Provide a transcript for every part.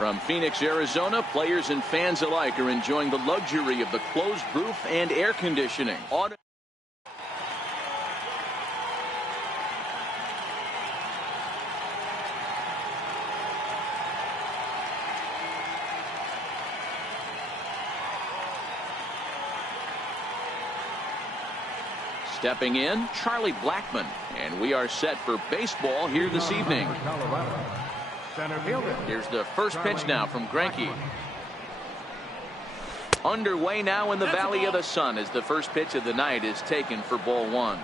From Phoenix, Arizona, players and fans alike are enjoying the luxury of the closed roof and air conditioning. Stepping in, Charlie Blackmon, and we are set for baseball here this evening. Here's the first pitch now from Greinke. Underway now in the Valley of the Sun as the first pitch of the night is taken for ball one.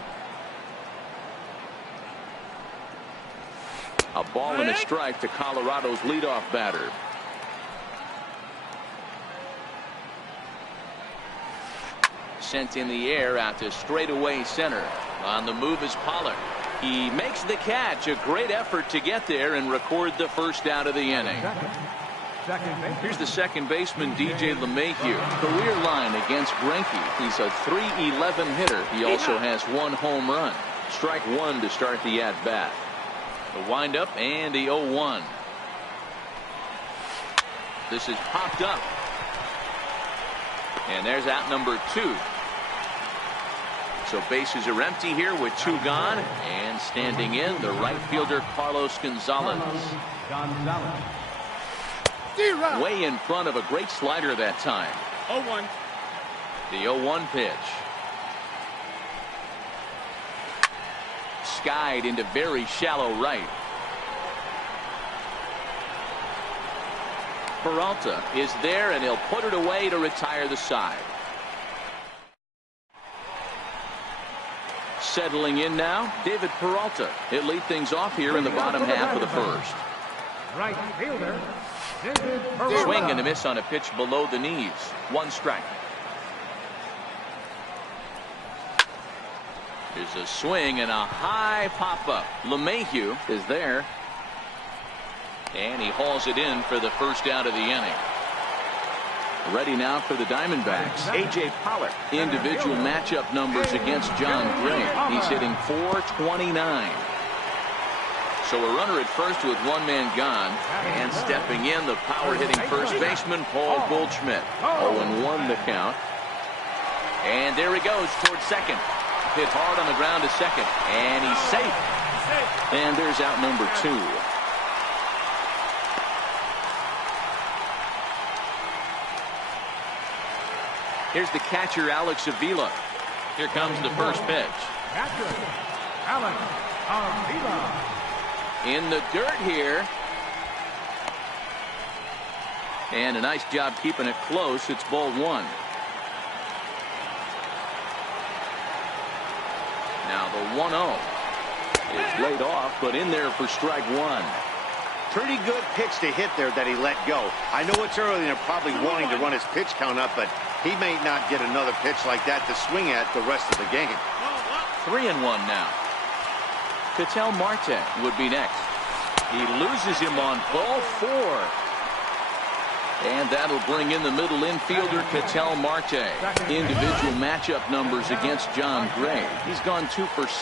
A ball and a strike to Colorado's leadoff batter. Sent in the air out to straightaway center. On the move is Pollard. He makes the catch. A great effort to get there and record the first out of the inning. Here's the second baseman, DJ LeMahieu. Career line against Greinke. He's a .311 hitter. He also has one home run. Strike one to start the at-bat. The windup and the 0-1. This is popped up. And there's out number 2. So bases are empty here with 2 gone. And standing in, the right fielder, Carlos Gonzalez. Way in front of a great slider that time. 0-1. The 0-1 pitch. Skied into very shallow right. Peralta is there, and he'll put it away to retire the side. Settling in now, David Peralta. He'll lead things off here in the bottom half of the first. Right fielder, David Peralta. Swing and a miss on a pitch below the knees. 1 strike. There's a swing and a high pop-up. LeMahieu is there. And he hauls it in for the first out of the inning. Ready now for the Diamondbacks. A.J. Pollock. Individual matchup numbers against John Gray. He's hitting .429. So a runner at first with 1 man gone. And stepping in, the power-hitting first baseman, Paul Goldschmidt. 0-1 the count. And there he goes towards second. Hit hard on the ground to second. And he's safe. And there's out number 2. Here's the catcher, Alex Avila. Here comes the first pitch. Catcher, Alex Avila. In the dirt here. And a nice job keeping it close. It's ball 1. Now the 1-0 is laid off, but in there for strike 1. Pretty good pitch to hit there that he let go. I know it's early and they're probably wanting to run his pitch count up, but he may not get another pitch like that to swing at the rest of the game. 3-1 now. Ketel Marte would be next. He loses him on ball 4. And that'll bring in the middle infielder, Ketel Marte. Individual matchup numbers against John Gray. He's gone 2 for 6.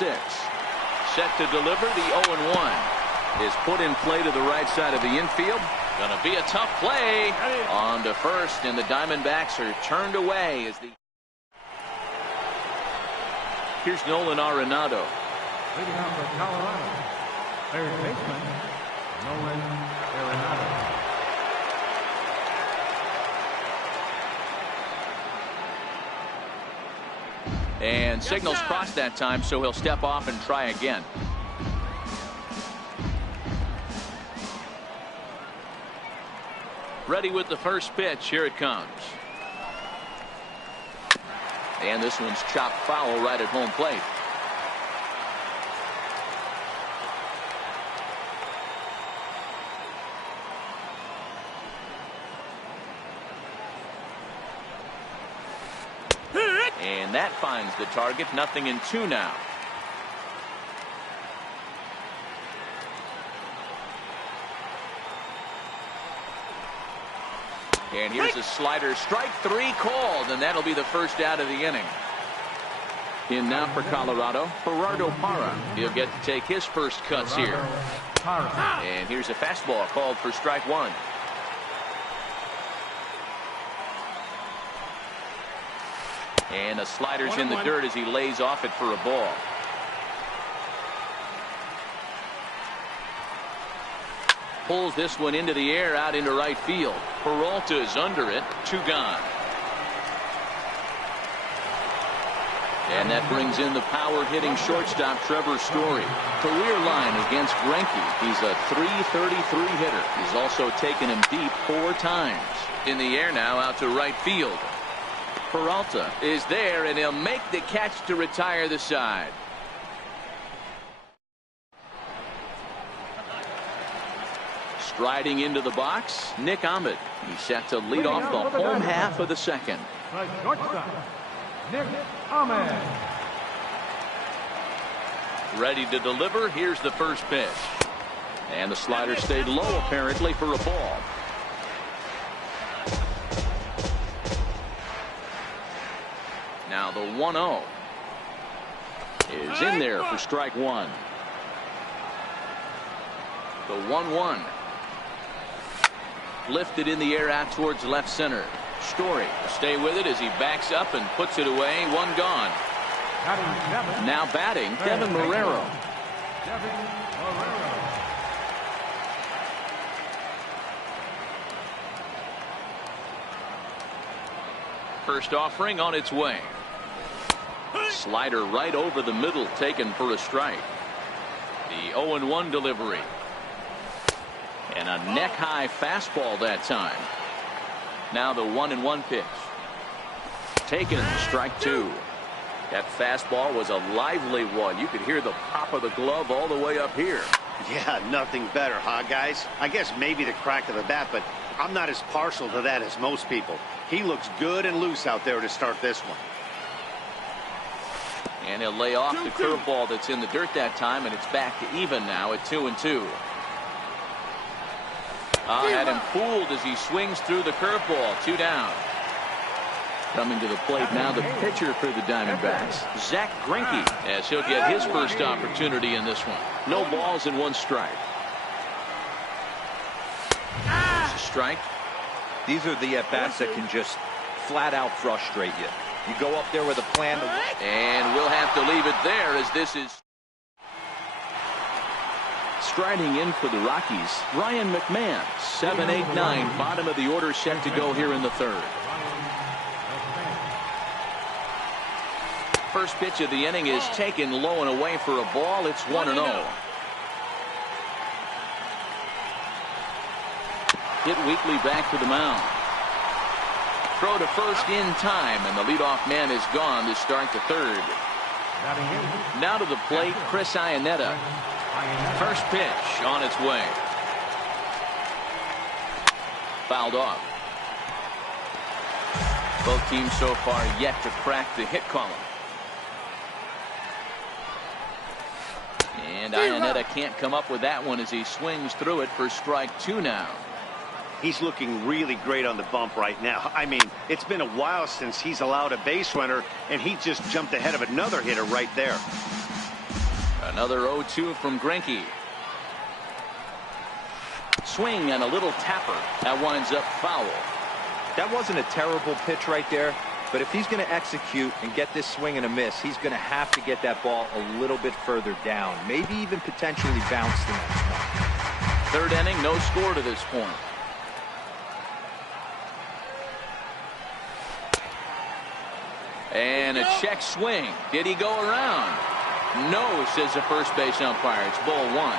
Set to deliver the 0-1. Is put in play to the right side of the infield. Gonna be a tough play on to first, and the Diamondbacks are turned away as the. Here's Nolan Arenado. Leading off for Colorado, third baseman, Nolan Arenado. And signals crossed that time, so he'll step off and try again. Ready with the first pitch. Here it comes. And this one's chopped foul right at home plate. And that finds the target. 0-2 now. And here's a slider. Strike 3 called, and that'll be the first out of the inning. In now for Colorado, Gerardo Parra. He'll get to take his first cuts here. And here's a fastball called for strike 1. And a slider's in the dirt as he lays off it for a ball. Pulls this one into the air out into right field. Peralta is under it. 2 gone. And that brings in the power-hitting shortstop Trevor Story. Career line against Greinke. He's a .333 hitter. He's also taken him deep 4 times. In the air now out to right field. Peralta is there, and he'll make the catch to retire the side. Striding into the box, Nick Ahmed. He's set to lead off the home half of the second. The shortstop, Nick Ahmed. Ready to deliver. Here's the first pitch. And the slider stayed low apparently for a ball. Now the 1-0 is in there for strike 1. The 1-1 lifted in the air out towards left center. Story will stay with it as he backs up and puts it away. 1 gone. Now batting, Devin Marrero. First offering on its way. Slider right over the middle, taken for a strike. The 0-1 delivery. And a neck-high fastball that time. Now the 1-1 pitch. Taken, strike 2. That fastball was a lively one. You could hear the pop of the glove all the way up here. Yeah, nothing better, huh, guys? I guess maybe the crack of the bat, but I'm not as partial to that as most people. He looks good and loose out there to start this one. And he'll lay off the curveball that's in the dirt that time, and it's back to even now at 2-2. Had him fooled as he swings through the curveball. 2 down. Coming to the plate now, the pitcher for the Diamondbacks, Zach Greinke, as he'll get his first opportunity in this one. No balls and 1 strike. There's a strike. These are the at-bats that can just flat out frustrate you. You go up there with a plan. And we'll have to leave it there as this is. Striding in for the Rockies, Ryan McMahon. 7, 8, 9. Bottom of the order set to go here in the 3rd. First pitch of the inning is taken low and away for a ball. It's 1-0. Hit weakly back to the mound. Throw to first in time, and the leadoff man is gone to start the 3rd. Now to the plate, Chris Iannetta. First pitch on its way. Fouled off. Both teams so far yet to crack the hit column. And Iannetta can't come up with that one as he swings through it for strike 2 now. He's looking really great on the bump right now. I mean, it's been a while since he's allowed a base runner, and he just jumped ahead of another hitter right there. Another 0-2 from Greinke. Swing and a little tapper. That winds up foul. That wasn't a terrible pitch right there, but if he's going to execute and get this swing and a miss, he's going to have to get that ball a little bit further down, maybe even potentially bounce the next one. 3rd inning, no score to this point. And a check swing. Did he go around? No, says the first base umpire. It's ball 1.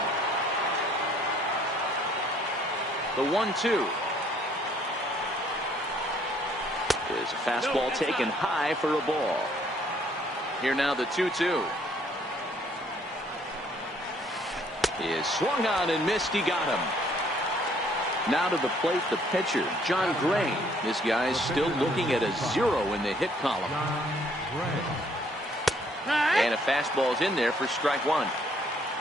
The 1-2. Is a fastball taken high for a ball. Here now the 2-2. Is swung on and missed. He got him. Now to the plate, the pitcher, John Gray. This guy's still looking at a 0 in the hit column. And a fastball's in there for strike 1.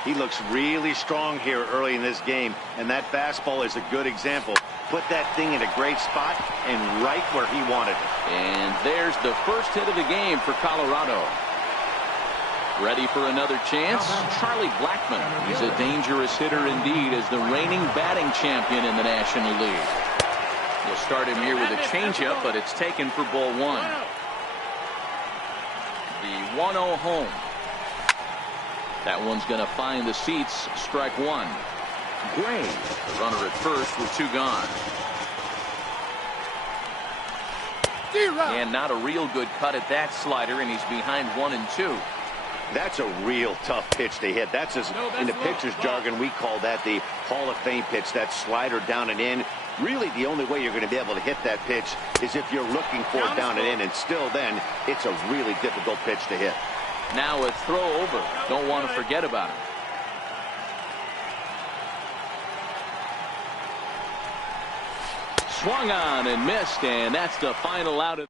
He looks really strong here early in this game, and that fastball is a good example. Put that thing in a great spot and right where he wanted it. And there's the first hit of the game for Colorado. Ready for another chance? Charlie Blackmon. He's a dangerous hitter indeed as the reigning batting champion in the National League. We'll start him here with a changeup, but it's taken for ball 1. The 1-0 home. That one's going to find the seats. Strike one. Gray, the runner at first with two gone. And not a real good cut at that slider, and he's behind 1-2. That's a real tough pitch to hit. That's in the pitcher's jargon, we call that the Hall of Fame pitch. That slider down and in. Really, the only way you're going to be able to hit that pitch is if you're looking for it down and in, and still then, it's a really difficult pitch to hit. Now a throw over. Don't want to forget about it. Swung on and missed, and that's the final out of.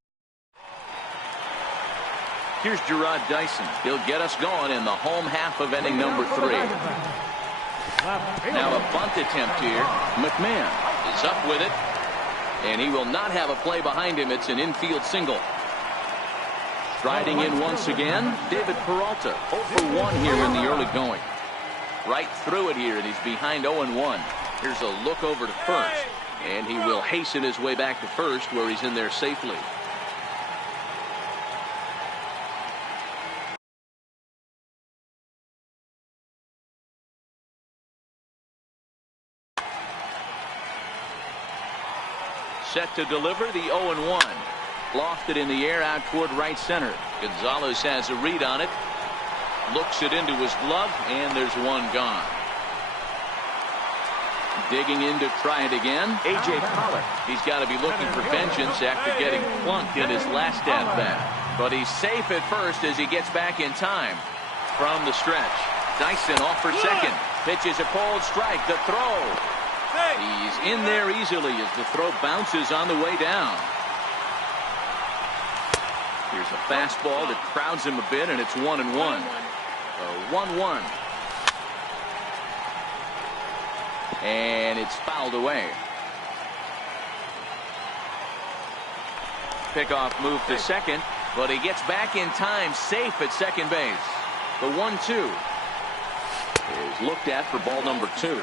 Here's Gerard Dyson. He'll get us going in the home half of inning number 3. Now a bunt attempt here. McMahon is up with it, and he will not have a play behind him. It's an infield single. Striding in once again, David Peralta. 0 for 1 here in the early going. Right through it here, and he's behind 0-1. Here's a look over to first, and he will hasten his way back to first, where he's in there safely. Set to deliver the 0-1. Lofted in the air out toward right center. Gonzalez has a read on it. Looks it into his glove, and there's one gone. Digging in to try it again. A.J. Pollock. He's got to be looking for vengeance after getting plunked in his last at-bat. But he's safe at first as he gets back in time from the stretch. Dyson off for second. Pitches a cold strike. The throw. He's in there easily as the throw bounces on the way down. Here's a fastball that crowds him a bit, and it's 1-1. 1-1. And it's fouled away. Pickoff move to second, but he gets back in time, safe at second base. The 1-2 is looked at for ball number 2.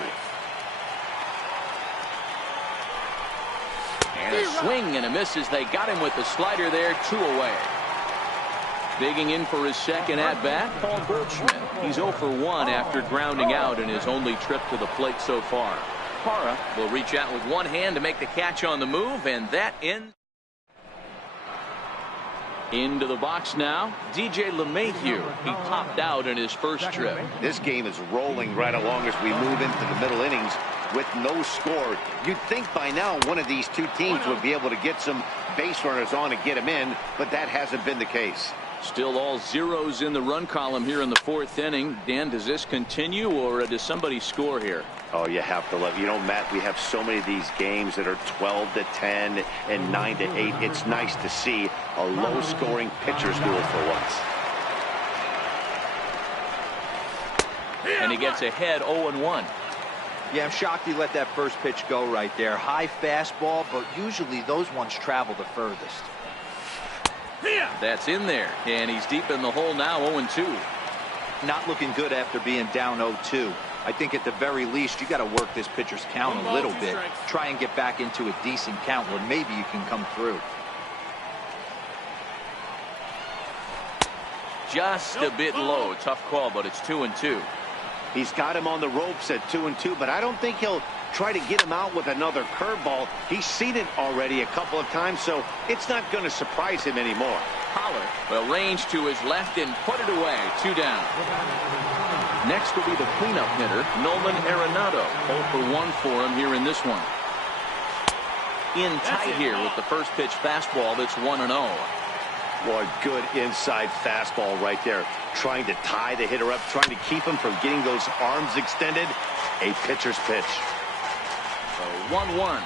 And a swing and a miss as they got him with the slider there. 2 away. Digging in for his second at-bat, Paul Goldschmidt. He's 0 for 1 after grounding out in his only trip to the plate so far. Parra will reach out with one hand to make the catch on the move, and that ends. Into the box now, DJ LeMahieu. He popped out in his first trip. This game is rolling right along as we move into the middle innings with no score. You'd think by now one of these two teams would be able to get some base runners on and get them in, but that hasn't been the case. Still all zeros in the run column here in the 4th inning. Dan, does this continue, or does somebody score here? Oh, you have to love. You know, Matt, we have so many of these games that are 12-10 and 9-8. It's nice to see a low-scoring pitcher's duel for once. And he gets ahead 0-1. Yeah, I'm shocked he let that first pitch go right there. High fastball, but usually those ones travel the furthest. That's in there, and he's deep in the hole now. 0-2. Not looking good after being down 0-2. I think at the very least you got to work this pitcher's count a little bit. Try and get back into a decent count where maybe you can come through. Just a bit low. Tough call, but it's 2-2. He's got him on the ropes at 2-2, but I don't think he'll try to get him out with another curveball. He's seen it already a couple of times, so it's not going to surprise him anymore. Pollard will range to his left and put it away. 2 down. Next will be the cleanup hitter, Nolan Arenado. 0 for 1 for him here in this one. In tight here with the first pitch fastball that's 1-0. Boy, good inside fastball right there. Trying to tie the hitter up, trying to keep him from getting those arms extended. A pitcher's pitch. 1-1.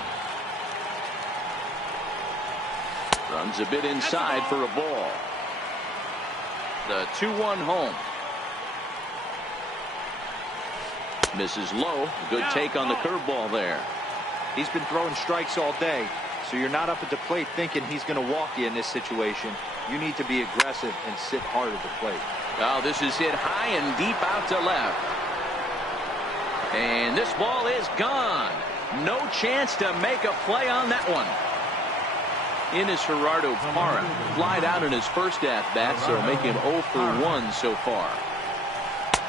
Runs a bit inside for a ball. The 2-1 home. Misses low. Good take on the curveball there. He's been throwing strikes all day, so you're not up at the plate thinking he's going to walk you in this situation. You need to be aggressive and sit hard at the plate. Oh, this is hit high and deep out to left. And this ball is gone. No chance to make a play on that one. in is Gerardo Parra. Flied out in his first at-bat, so make him 0 for 1 so far.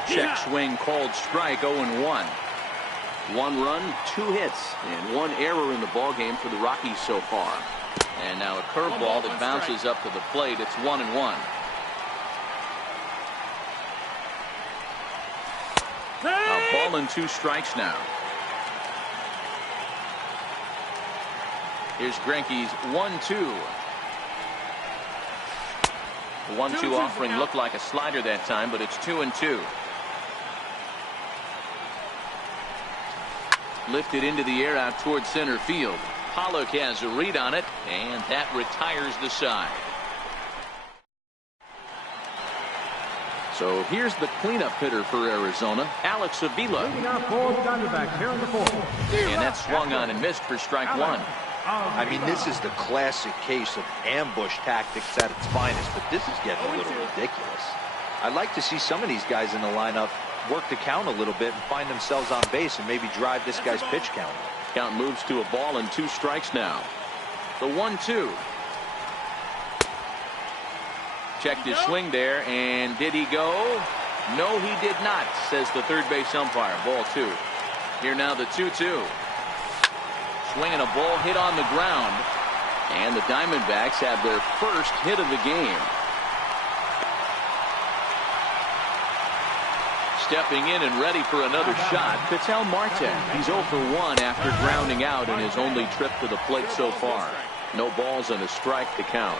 Check swing called strike, 0-1. 1 run, 2 hits, and 1 error in the ballgame for the Rockies so far. And now a curveball that bounces up to the plate. It's 1-1. A ball and 2 strikes now. Here's Greinke's 1-2. The 1-2 offering looked like a slider that time, but it's 2-2. Lifted into the air out towards center field. Pollock has a read on it, and that retires the side. So here's the cleanup hitter for Arizona, Alex Avila. And that swung on and missed for strike 1. I mean, this is the classic case of ambush tactics at its finest, but this is getting a little ridiculous. I'd like to see some of these guys in the lineup work the count a little bit and find themselves on base and maybe drive this guy's pitch count. Count moves to a ball and 2 strikes now. The 1-2. Checked his swing there, and did he go? No, he did not, says the third base umpire. Ball 2. Here now the 2-2. Swinging a ball hit on the ground, and the Diamondbacks have their first hit of the game. Stepping in and ready for another shot, Ketel Marte. He's 0 for 1 after grounding out in his only trip to the plate so far. No balls and a strike to count.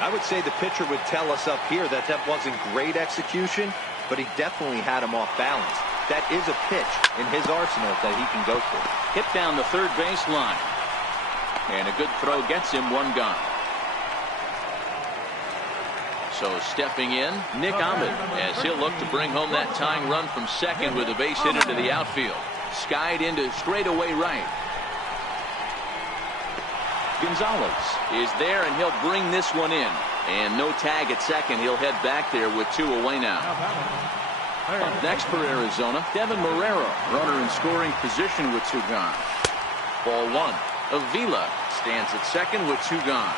I would say the pitcher would tell us up here that that wasn't great execution, but he definitely had him off balance. That is a pitch in his arsenal that he can go for. Hit down the third base line. And a good throw gets him 1 gone. So stepping in, Nick Ahmed, as he'll look to bring home that tying run from second with a base hit into the outfield. Skied into straightaway right. Gonzalez is there, and he'll bring this one in. And no tag at second. He'll head back there with 2 away now. Up next for Arizona, Devin Marrero, runner in scoring position with 2 gone. Ball 1. Avila stands at second with 2 gone.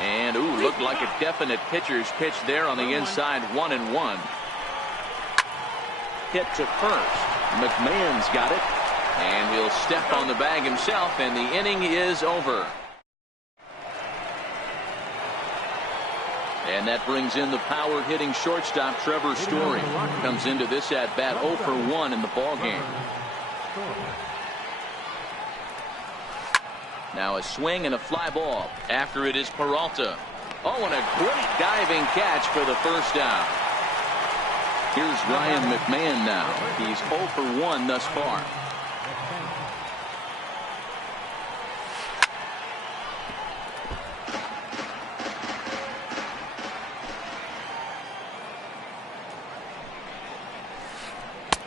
And looked like a definite pitcher's pitch there on the inside. 1-1. Hit to first. McMahon's got it, and he'll step on the bag himself, and the inning is over. And that brings in the power hitting shortstop Trevor Story. Comes into this at bat 0 for 1 in the ball game. Now a swing and a fly ball. After it is Peralta. Oh, and a great diving catch for the first down. Here's Ryan McMahon now. He's 0 for 1 thus far.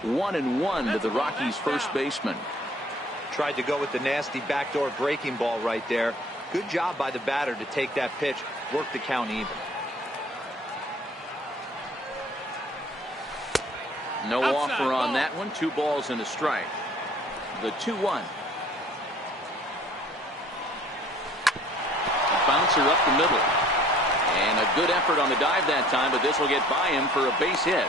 One and 1 to the Rockies' first baseman. Tried to go with the nasty backdoor breaking ball right there. Good job by the batter to take that pitch, work the count even. No offer on that one. 2 balls and a strike. The 2-1. Bouncer up the middle. And a good effort on the dive that time, but this will get by him for a base hit.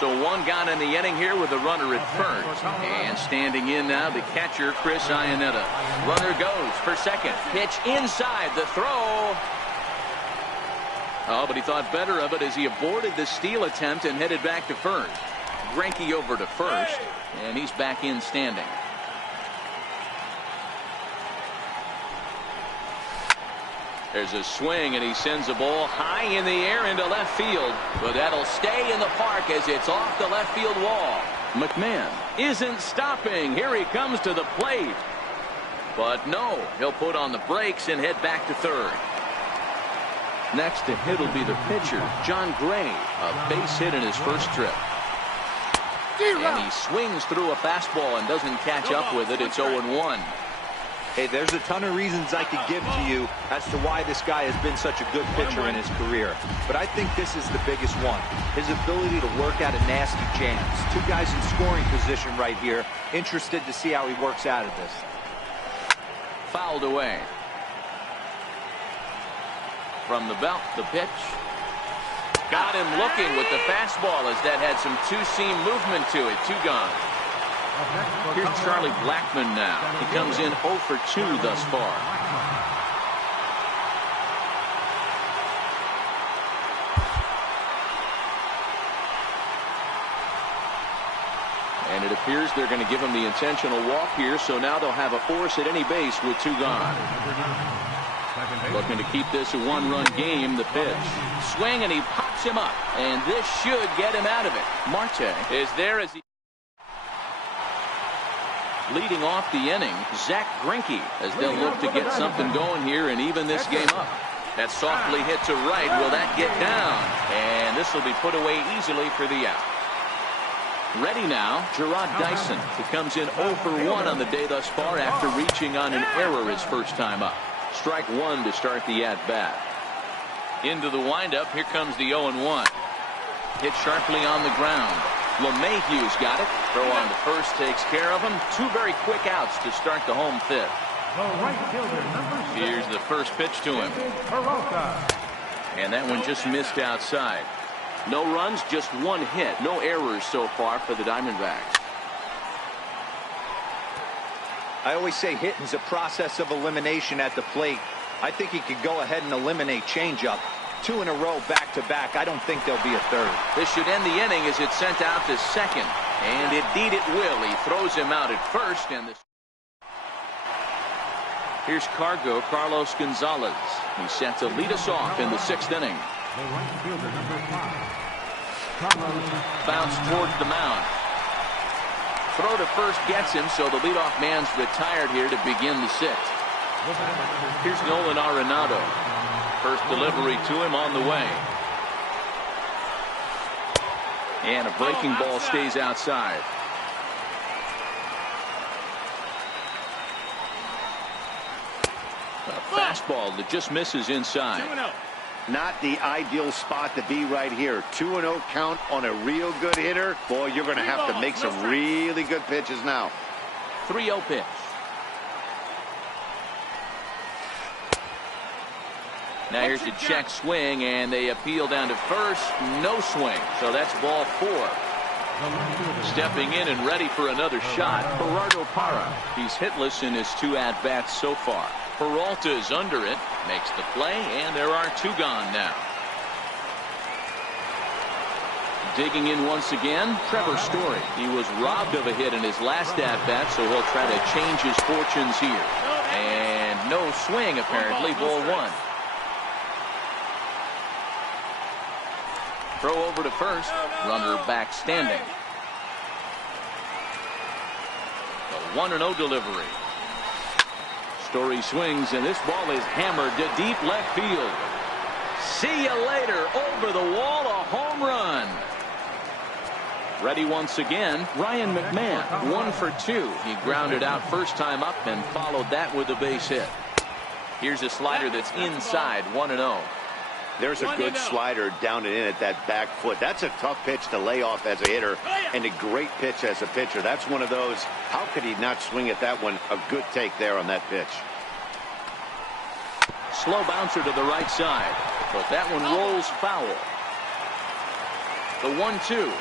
So 1 gone in the inning here with a runner at first. And standing in now, the catcher, Chris Iannetta. Runner goes for second. Pitch inside. The throw. Oh, but he thought better of it as he aborted the steal attempt and headed back to first. Greinke over to first, and he's back in standing. There's a swing, and he sends a ball high in the air into left field. But that'll stay in the park as it's off the left field wall. McMahon isn't stopping. Here he comes to the plate. But no, he'll put on the brakes and head back to third. Next to hit will be the pitcher, John Gray. A base hit in his first trip. And he swings through a fastball and doesn't catch up with it. It's 0-1. Hey, there's a ton of reasons I could give to you as to why this guy has been such a good pitcher in his career. But I think this is the biggest one. His ability to work out of nasty jams. Two guys in scoring position right here. Interested to see how he works out of this. Fouled away. From the belt, the pitch. Got him looking with the fastball as that had some two-seam movement to it. 2 gone. Here's Charlie Blackmon now. He comes in 0 for 2 thus far. And it appears they're going to give him the intentional walk here, so now they'll have a force at any base with 2 gone. Looking to keep this a 1-run game. The pitch. Swing, and he pops him up. And this should get him out of it. Marte is there as he... Leading off the inning, Zach Greinke, as they'll look to get something going here and even this game up. That softly hit to right. Will that get down? And this will be put away easily for the out. Ready now, Gerard Dyson, who comes in 0 for 1 on the day thus far after reaching on an error his first time up. Strike 1 to start the at-bat. Into the windup, here comes the 0-1. Hit sharply on the ground. LeMahieu's got it. Throw on to first takes care of him. 2 very quick outs to start the home 5th. Here's the first pitch to him. And that one just missed outside. No runs, just 1 hit. No errors so far for the Diamondbacks. I always say hitting's a process of elimination at the plate. I think he could go ahead and eliminate changeup. 2 in a row back-to-back. I don't think there'll be a third. This should end the inning as it's sent out to second. And indeed it will. He throws him out at first. And here's Carlos Gonzalez. He's set to lead us off in the 6th inning. Bounce towards the mound. Throw to first gets him, so the leadoff man's retired here to begin the 6th. Here's Nolan Arenado. First delivery to him on the way. And a breaking ball stays outside. A fastball that just misses inside. Not the ideal spot to be right here. 2-0 count on a real good hitter. Boy, you're going to have to make some really good pitches now. 3-0 pitch. Now here's a check swing, and they appeal down to first. No swing, so that's ball 4. Stepping in and ready for another shot, Gerardo Parra. He's hitless in his 2 at-bats so far. Peralta is under it, makes the play, and there are 2 gone now. Digging in once again, Trevor Story. He was robbed of a hit in his last at-bat, so he'll try to change his fortunes here. And no swing, apparently, ball 1. Throw over to first. Runner back standing. The 1-0 delivery. Story swings, and this ball is hammered to deep left field. See you later. Over the wall, a home run. Ready once again, Ryan McMahon. 1 for 2. He grounded out first time up and followed that with a base hit. Here's a slider that's inside. 1-0. There's a good slider down and in at that back foot. That's a tough pitch to lay off as a hitter, and a great pitch as a pitcher. That's one of those, how could he not swing at that one? A good take there on that pitch. Slow bouncer to the right side, but that one rolls foul. The 1-2.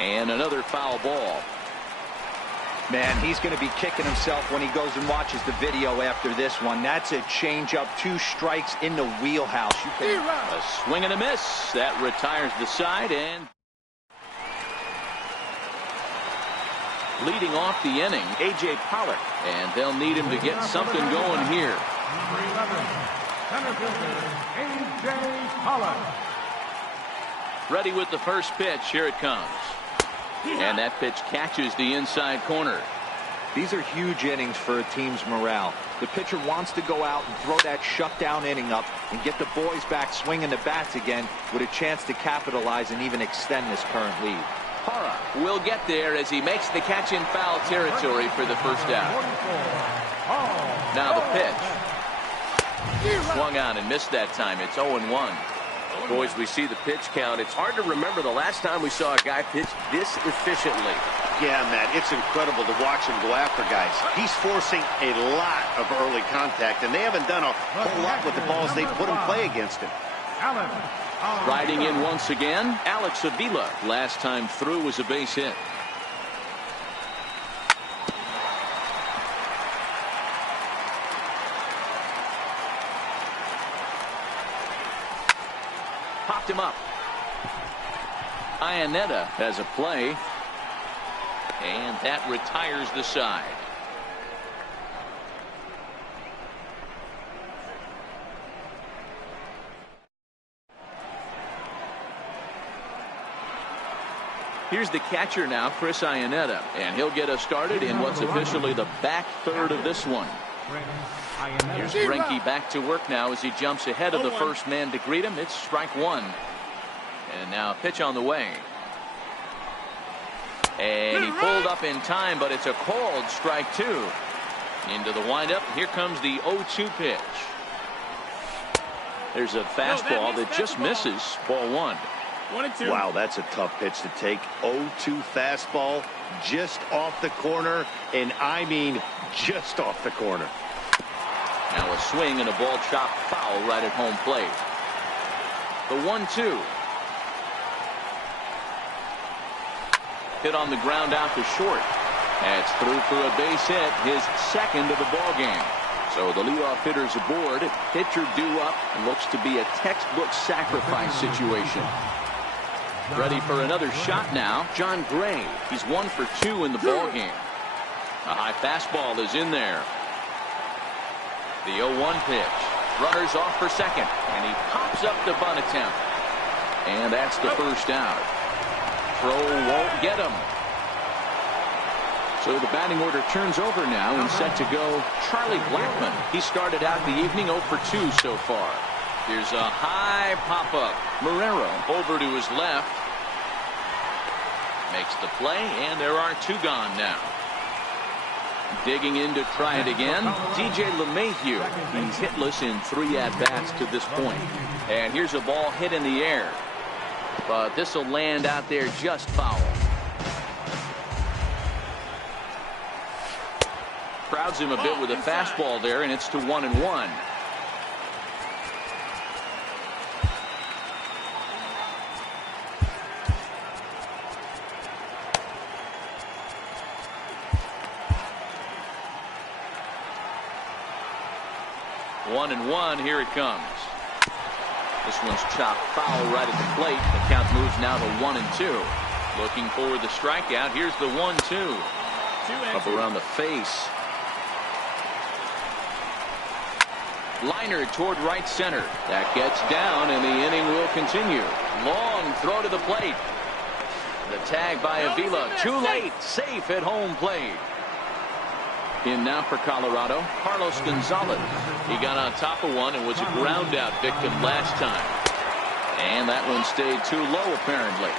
And another foul ball. Man, he's going to be kicking himself when he goes and watches the video after this one. That's a changeup, 2 strikes in the wheelhouse. A swing and a miss. That retires the side, and leading off the inning, A.J. Pollock. And they'll need him to get something going here. Number 11, center fielder, A.J. Pollock. Ready with the first pitch. Here it comes. And that pitch catches the inside corner. These are huge innings for a team's morale. The pitcher wants to go out and throw that shutdown inning up and get the boys back swinging the bats again with a chance to capitalize and even extend this current lead. Hara will get there as he makes the catch in foul territory for the first down. Now the pitch. Swung on and missed that time. It's 0-1. Boys, we see the pitch count. It's hard to remember the last time we saw a guy pitch this efficiently. Yeah, Matt, it's incredible to watch him go after guys. He's forcing a lot of early contact, and they haven't done a whole lot with the balls they put in play against him. Riding in once again, Alex Avila. Last time through was a base hit. Popped him up. Iannetta has a play. And that retires the side. Here's the catcher now, Chris Iannetta, and he'll get us started in what's officially the back third of this one. Here's Greinke back to work now as he jumps ahead of the first man to greet him. It's strike one. And now a pitch on the way. And he pulled up in time, but it's a called strike two. Into the windup. Here comes the 0-2 pitch. There's a fastball that just misses. Ball one. 1-2. Wow, that's a tough pitch to take. 0-2 fastball just off the corner, and I mean just off the corner. Now a swing and a ball chopped foul right at home plate. The 1-2. Hit on the ground out to short. That's through for a base hit, his second of the ball game. So the leadoff hitter's aboard. Pitcher due up, and looks to be a textbook sacrifice situation. Ready for another shot now. John Gray. He's 1 for 2 in the ball game. A high fastball is in there. The 0-1 pitch. Runners off for second, and he pops up the bunt attempt. And that's the first out. Throw won't get him. So the batting order turns over now and set to go Charlie Blackmon. He started out the evening 0 for 2 so far. Here's a high pop-up. Marrero over to his left. Makes the play, and there are 2 gone now. Digging in to try it again, DJ LeMahieu. He's hitless in 3 at-bats to this point. And here's a ball hit in the air. But this will land out there just foul. Crowds him a bit with a fastball there, and it's to 1-1. One and one, here it comes. This one's chopped foul right at the plate. The count moves now to 1-2. Looking for the strikeout. Here's the 1-2. Up around the face. Liner toward right center. That gets down, and the inning will continue. Long throw to the plate. The tag by Avila. Too late. Safe at home plate. In now for Colorado, Carlos Gonzalez. He got on top of one and was a ground out victim last time. And that one stayed too low, apparently.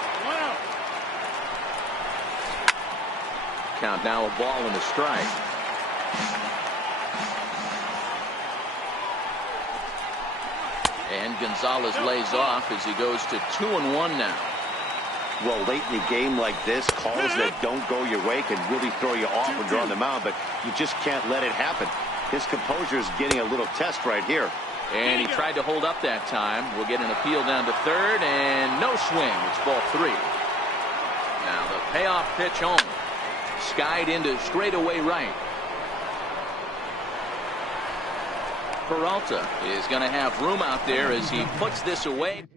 Count now a ball and a strike. And Gonzalez lays off as he goes to 2-1 now. Well, late in the game like this, calls that don't go your way can really throw you off when you're on the mound, but you just can't let it happen. His composure is getting a little test right here. And he tried to hold up that time. We'll get an appeal down to third, and no swing. It's ball 3. Now the payoff pitch home. Skied into straightaway right. Peralta is going to have room out there as he puts this away.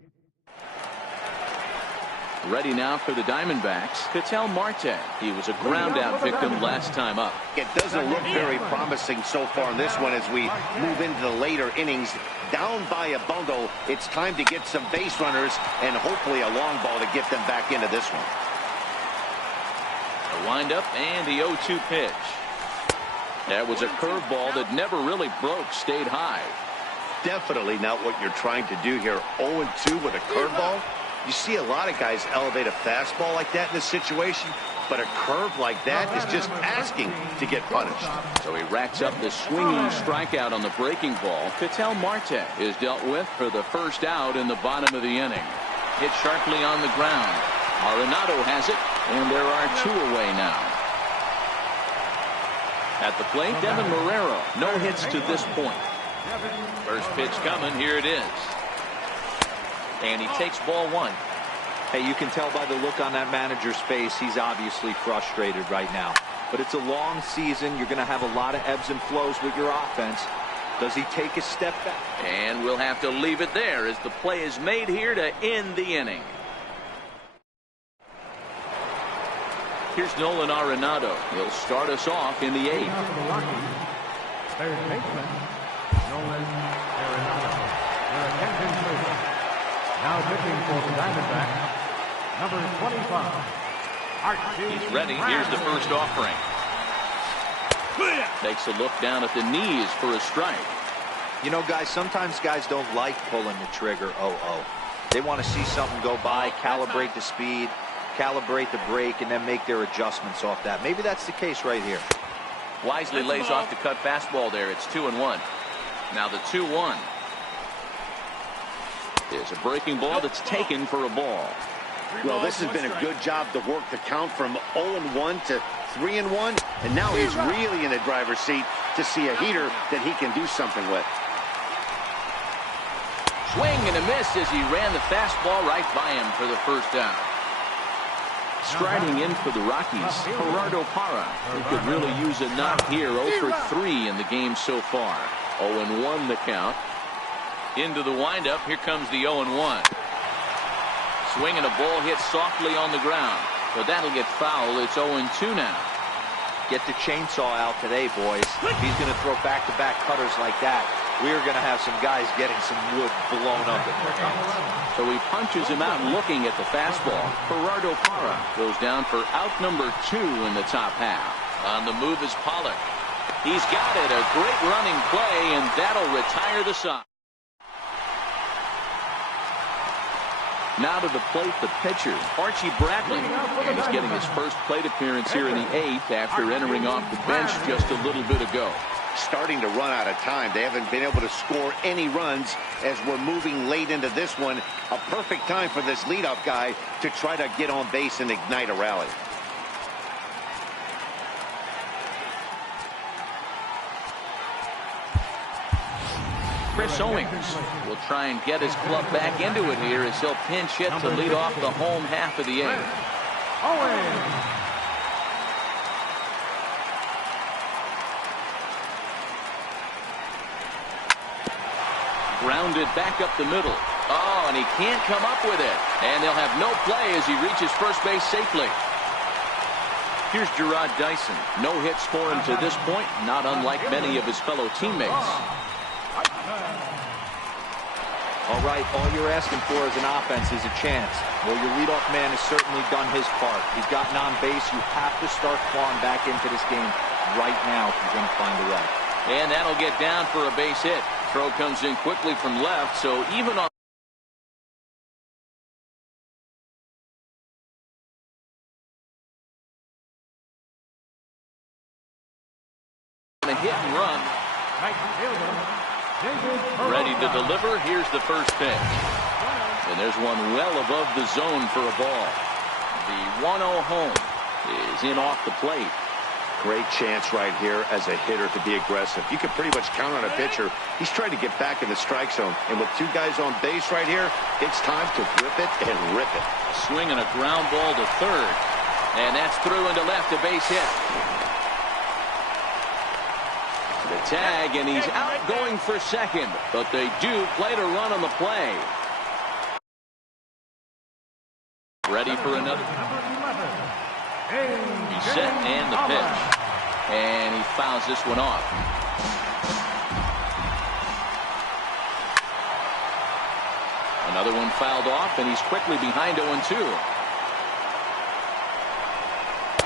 Ready now for the Diamondbacks, Ketel Marte. He was a ground-out victim last time up. It doesn't look very promising so far in this one as we move into the later innings. Down by a bundle, it's time to get some base runners and hopefully a long ball to get them back into this one. A windup and the 0-2 pitch. That was a curveball that never really broke, stayed high. Definitely not what you're trying to do here. 0-2 with a curveball. You see a lot of guys elevate a fastball like that in this situation, but a curve like that is just asking to get punished. So he racks up the swinging strikeout on the breaking ball. Ketel Marte is dealt with for the first out in the bottom of the inning. Hit sharply on the ground. Arenado has it, and there are 2 away now. At the plate, Devin Marrero. No hits to this point. First pitch coming. Here it is. And he takes ball 1. Hey, you can tell by the look on that manager's face, he's obviously frustrated right now. But it's a long season. You're going to have a lot of ebbs and flows with your offense. Does he take a step back? And we'll have to leave it there as the play is made here to end the inning. Here's Nolan Arenado. He'll start us off in the 8th. Third baseman, Nolan Arenado. Your attention, please. Now pitching for the Diamondbacks, number 25. He's ready. Here's the first offering. Takes a look down at the knees for a strike. You know, guys, sometimes guys don't like pulling the trigger. They want to see something go by, calibrate the speed, calibrate the brake, and then make their adjustments off that. Maybe that's the case right here. Wisely lays off the cut fastball there. It's 2-1. Now the 2-1 is a breaking ball that's taken for a ball. Well, this has been a good job to work the count from 0-1 to 3-1, and now he's really in the driver's seat to see a heater that he can do something with. Swing and a miss as he ran the fastball right by him for the first down. Striding in for the Rockies, Gerardo Parra, who could really use a knock here. 0 for 3 in the game so far. 0-1 the count. Into the windup. Here comes the 0-1. Swinging a ball hit softly on the ground. So that'll get foul. It's 0-2 now. Get the chainsaw out today, boys. If he's going to throw back-to-back cutters like that, we're going to have some guys getting some wood blown up at their hands. So he punches him out looking at the fastball. Gerardo Parra goes down for out number 2 in the top half. On the move is Pollock. He's got it. A great running play, and that'll retire the side. Now to the plate, the pitcher, Archie Bradley. And he's getting his first plate appearance here in the 8th after entering off the bench just a little bit ago. Starting to run out of time. They haven't been able to score any runs as we're moving late into this one. A perfect time for this leadoff guy to try to get on base and ignite a rally. Chris Owings will try and get his club back into it here as he'll pinch hit to lead off the home half of the 8th. Owings. Grounded back up the middle. Oh, and he can't come up with it. And they'll have no play as he reaches first base safely. Here's Gerard Dyson. No hits for him to this point, not unlike many of his fellow teammates. All right, all you're asking for as an offense is a chance. Well, your leadoff man has certainly done his part. He's gotten on base. You have to start clawing back into this game right now if you're going to find a way. And that'll get down for a base hit. Throw comes in quickly from left, so even on a hit and run. Ready to deliver. Here's the first pitch. And there's one well above the zone for a ball. The 1-0 home is in off the plate. Great chance right here as a hitter to be aggressive. You can pretty much count on a pitcher. He's trying to get back in the strike zone. And with 2 guys on base right here, it's time to grip it and rip it. A swing and a ground ball to third. And that's through into left, a base hit. The tag, and he's out going for second. But they do play to run on the play. Ready for another. He's set and the pitch. And he fouls this one off. Another one fouled off, and he's quickly behind 0-2.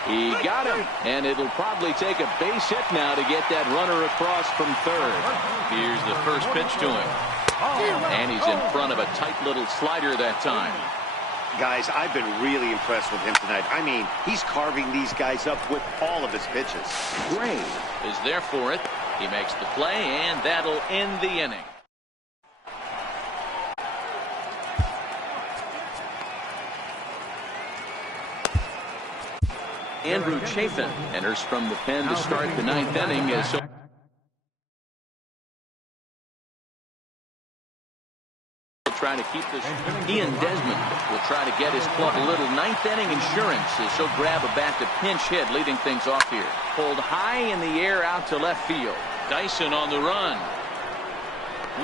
He got him, and it'll probably take a base hit now to get that runner across from third. Here's the first pitch to him. And he's in front of a tight little slider that time. Guys, I've been really impressed with him tonight. I mean, he's carving these guys up with all of his pitches. Gray is there for it. He makes the play, and that'll end the inning. Andrew Chafin enters from the pen to start the ninth inning. Try to keep this. Ian Desmond will try to get his club a little ninth inning insurance as he'll grab a bat to pinch hit, leading things off here. Pulled high in the air out to left field. Dyson on the run.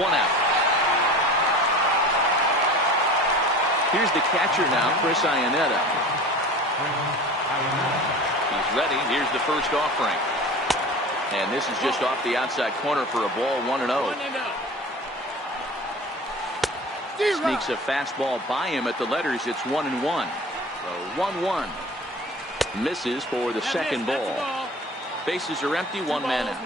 One out. Here's the catcher now, Chris Iannetta. He's ready. Here's the first offering. And this is just off the outside corner for a ball, 1-0. Sneaks a fastball by him at the letters. It's 1-1. So 1-1. Misses for the second ball. Bases are empty. One man in.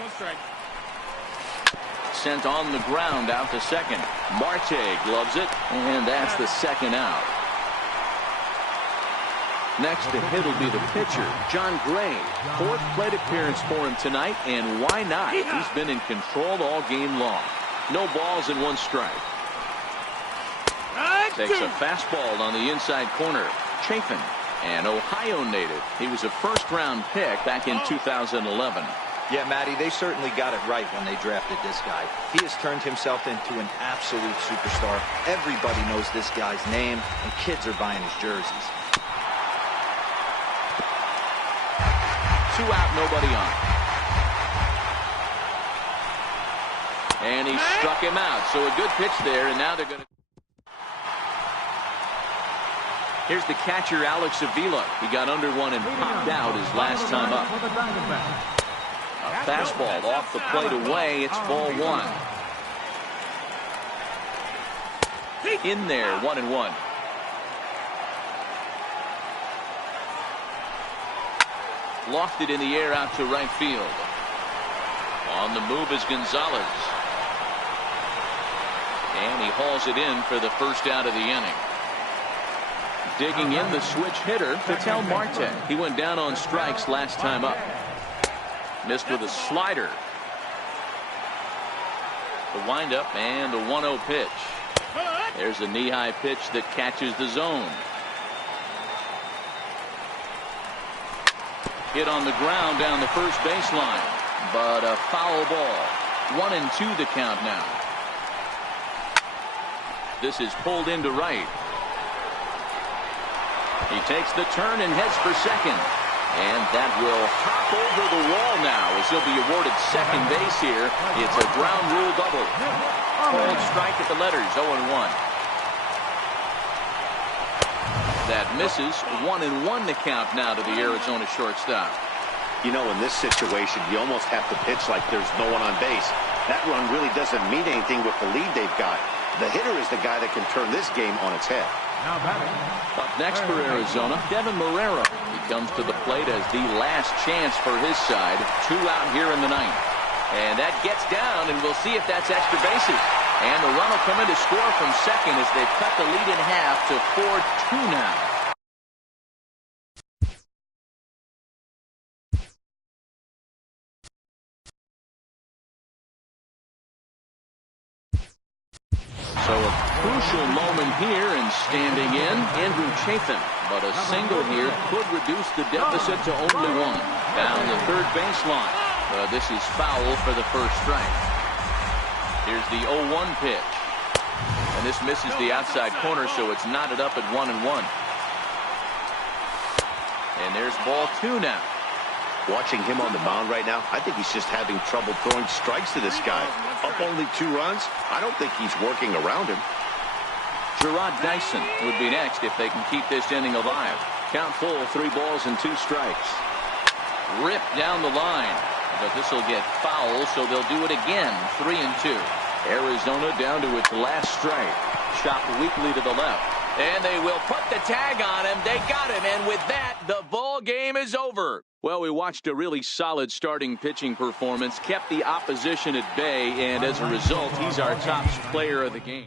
Sent on the ground out to second. Marte gloves it, and that's the second out. Next to hit will be the pitcher, John Gray. Fourth plate appearance for him tonight, and why not? He's been in control all game long. No balls and one strike. Takes a fastball on the inside corner. Chafin, an Ohio native. He was a first-round pick back in 2011. Yeah, Matty, they certainly got it right when they drafted this guy. He has turned himself into an absolute superstar. Everybody knows this guy's name, and kids are buying his jerseys. 2 out, nobody on. And he struck him out. So a good pitch there, and now they're going to. Here's the catcher, Alex Avila. He got under one and popped out his last time up. A fastball off the plate away. It's ball 1. In there, 1-1. Lofted in the air out to right field. On the move is Gonzalez. And he hauls it in for the first out of the inning. Digging in the switch hitter, Ketel Marte. He went down on strikes last time up. Missed with a slider. The windup and the 1-0 pitch. There's a knee-high pitch that catches the zone. Hit on the ground down the first baseline, but a foul ball. 1-2 the count now. This is pulled into right. He takes the turn and heads for second. And that will hop over the wall now as he'll be awarded second base here. It's a ground rule double. Called strike at the letters, 0-1. That misses. 1-1 the count now to the Arizona shortstop. You know, in this situation, you almost have to pitch like there's no one on base. That run really doesn't mean anything with the lead they've got. The hitter is the guy that can turn this game on its head. Up next for Arizona, Devin Marrero. He comes to the plate as the last chance for his side. 2 out here in the ninth. And that gets down, and we'll see if that's extra bases. And the run will come in to score from second as they cut the lead in half to 4-2 now. So a crucial moment here, and standing in, Andrew Chafin. But a single here could reduce the deficit to only 1. Down the third baseline. This is foul for the first strike. Here's the 0-1 pitch. And this misses the outside corner, so it's knotted up at 1-1. And there's ball 2 now. Watching him on the mound right now, I think he's just having trouble throwing strikes to this guy. Up only 2 runs. I don't think he's working around him. Gerard Dyson would be next if they can keep this inning alive. Count full, 3 balls and 2 strikes. Ripped down the line. But this will get foul, so they'll do it again. 3-2. Arizona down to its last strike. Chopped weakly to the left. And they will put the tag on him. They got him. And with that, the ball game is over. Well, we watched a really solid starting pitching performance, kept the opposition at bay, and as a result, he's our top player of the game.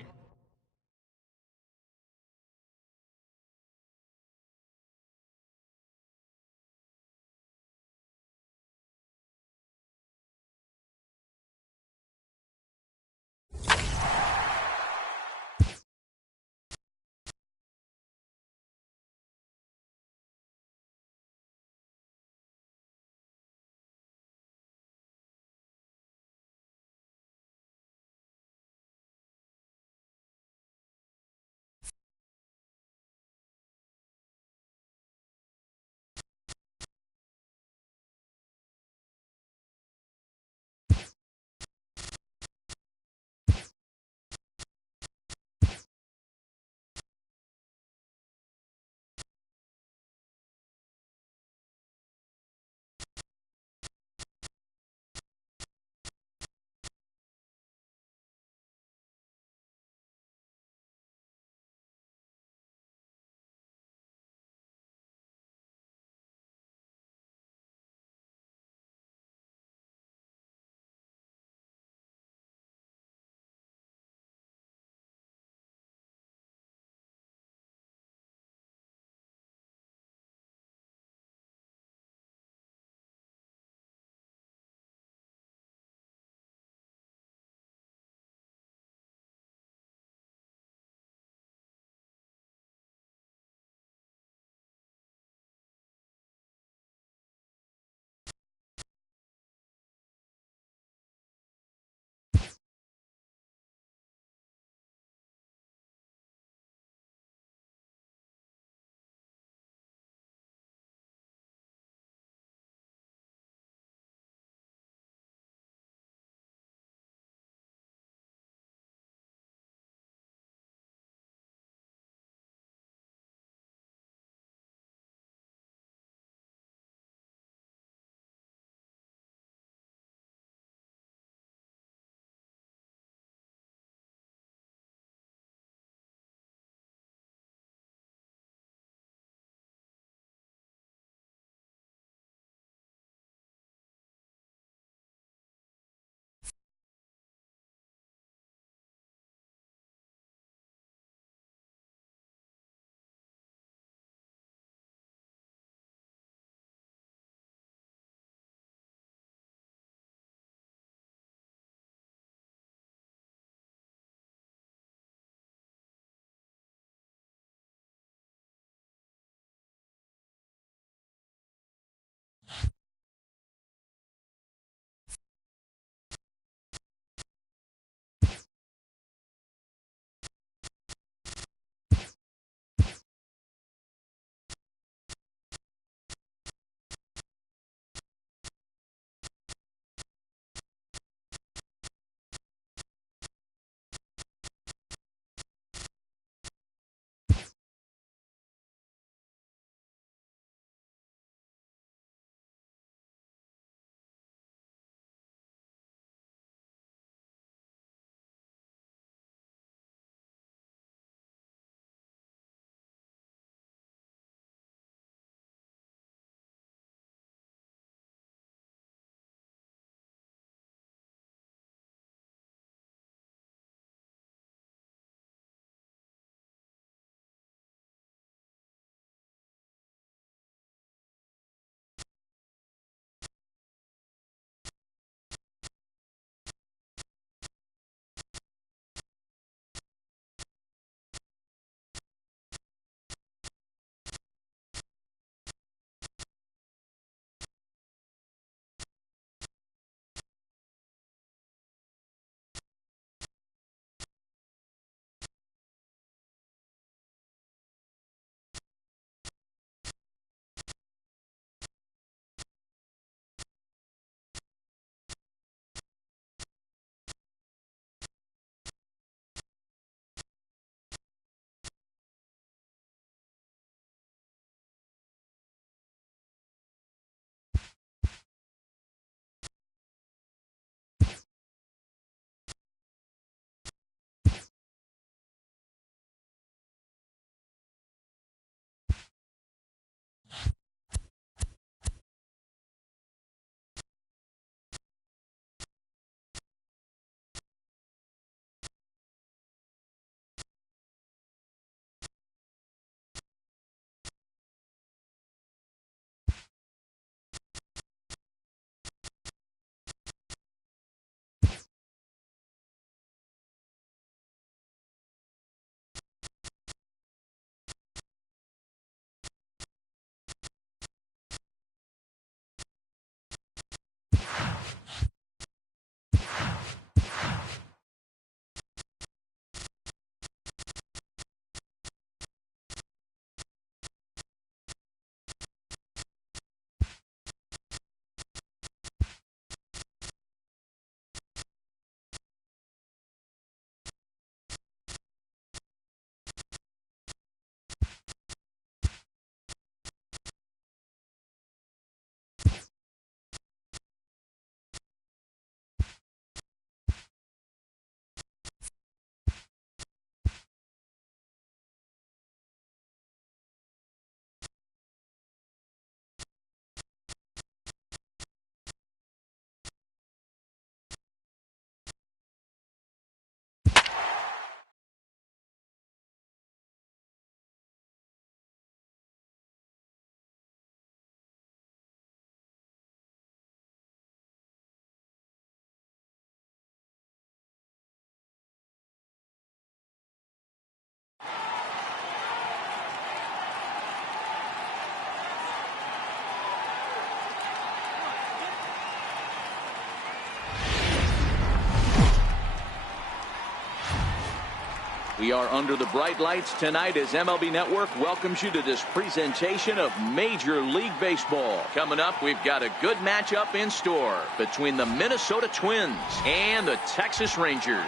We are under the bright lights tonight as MLB Network welcomes you to this presentation of Major League Baseball. Coming up, we've got a good matchup in store between the Minnesota Twins and the Texas Rangers.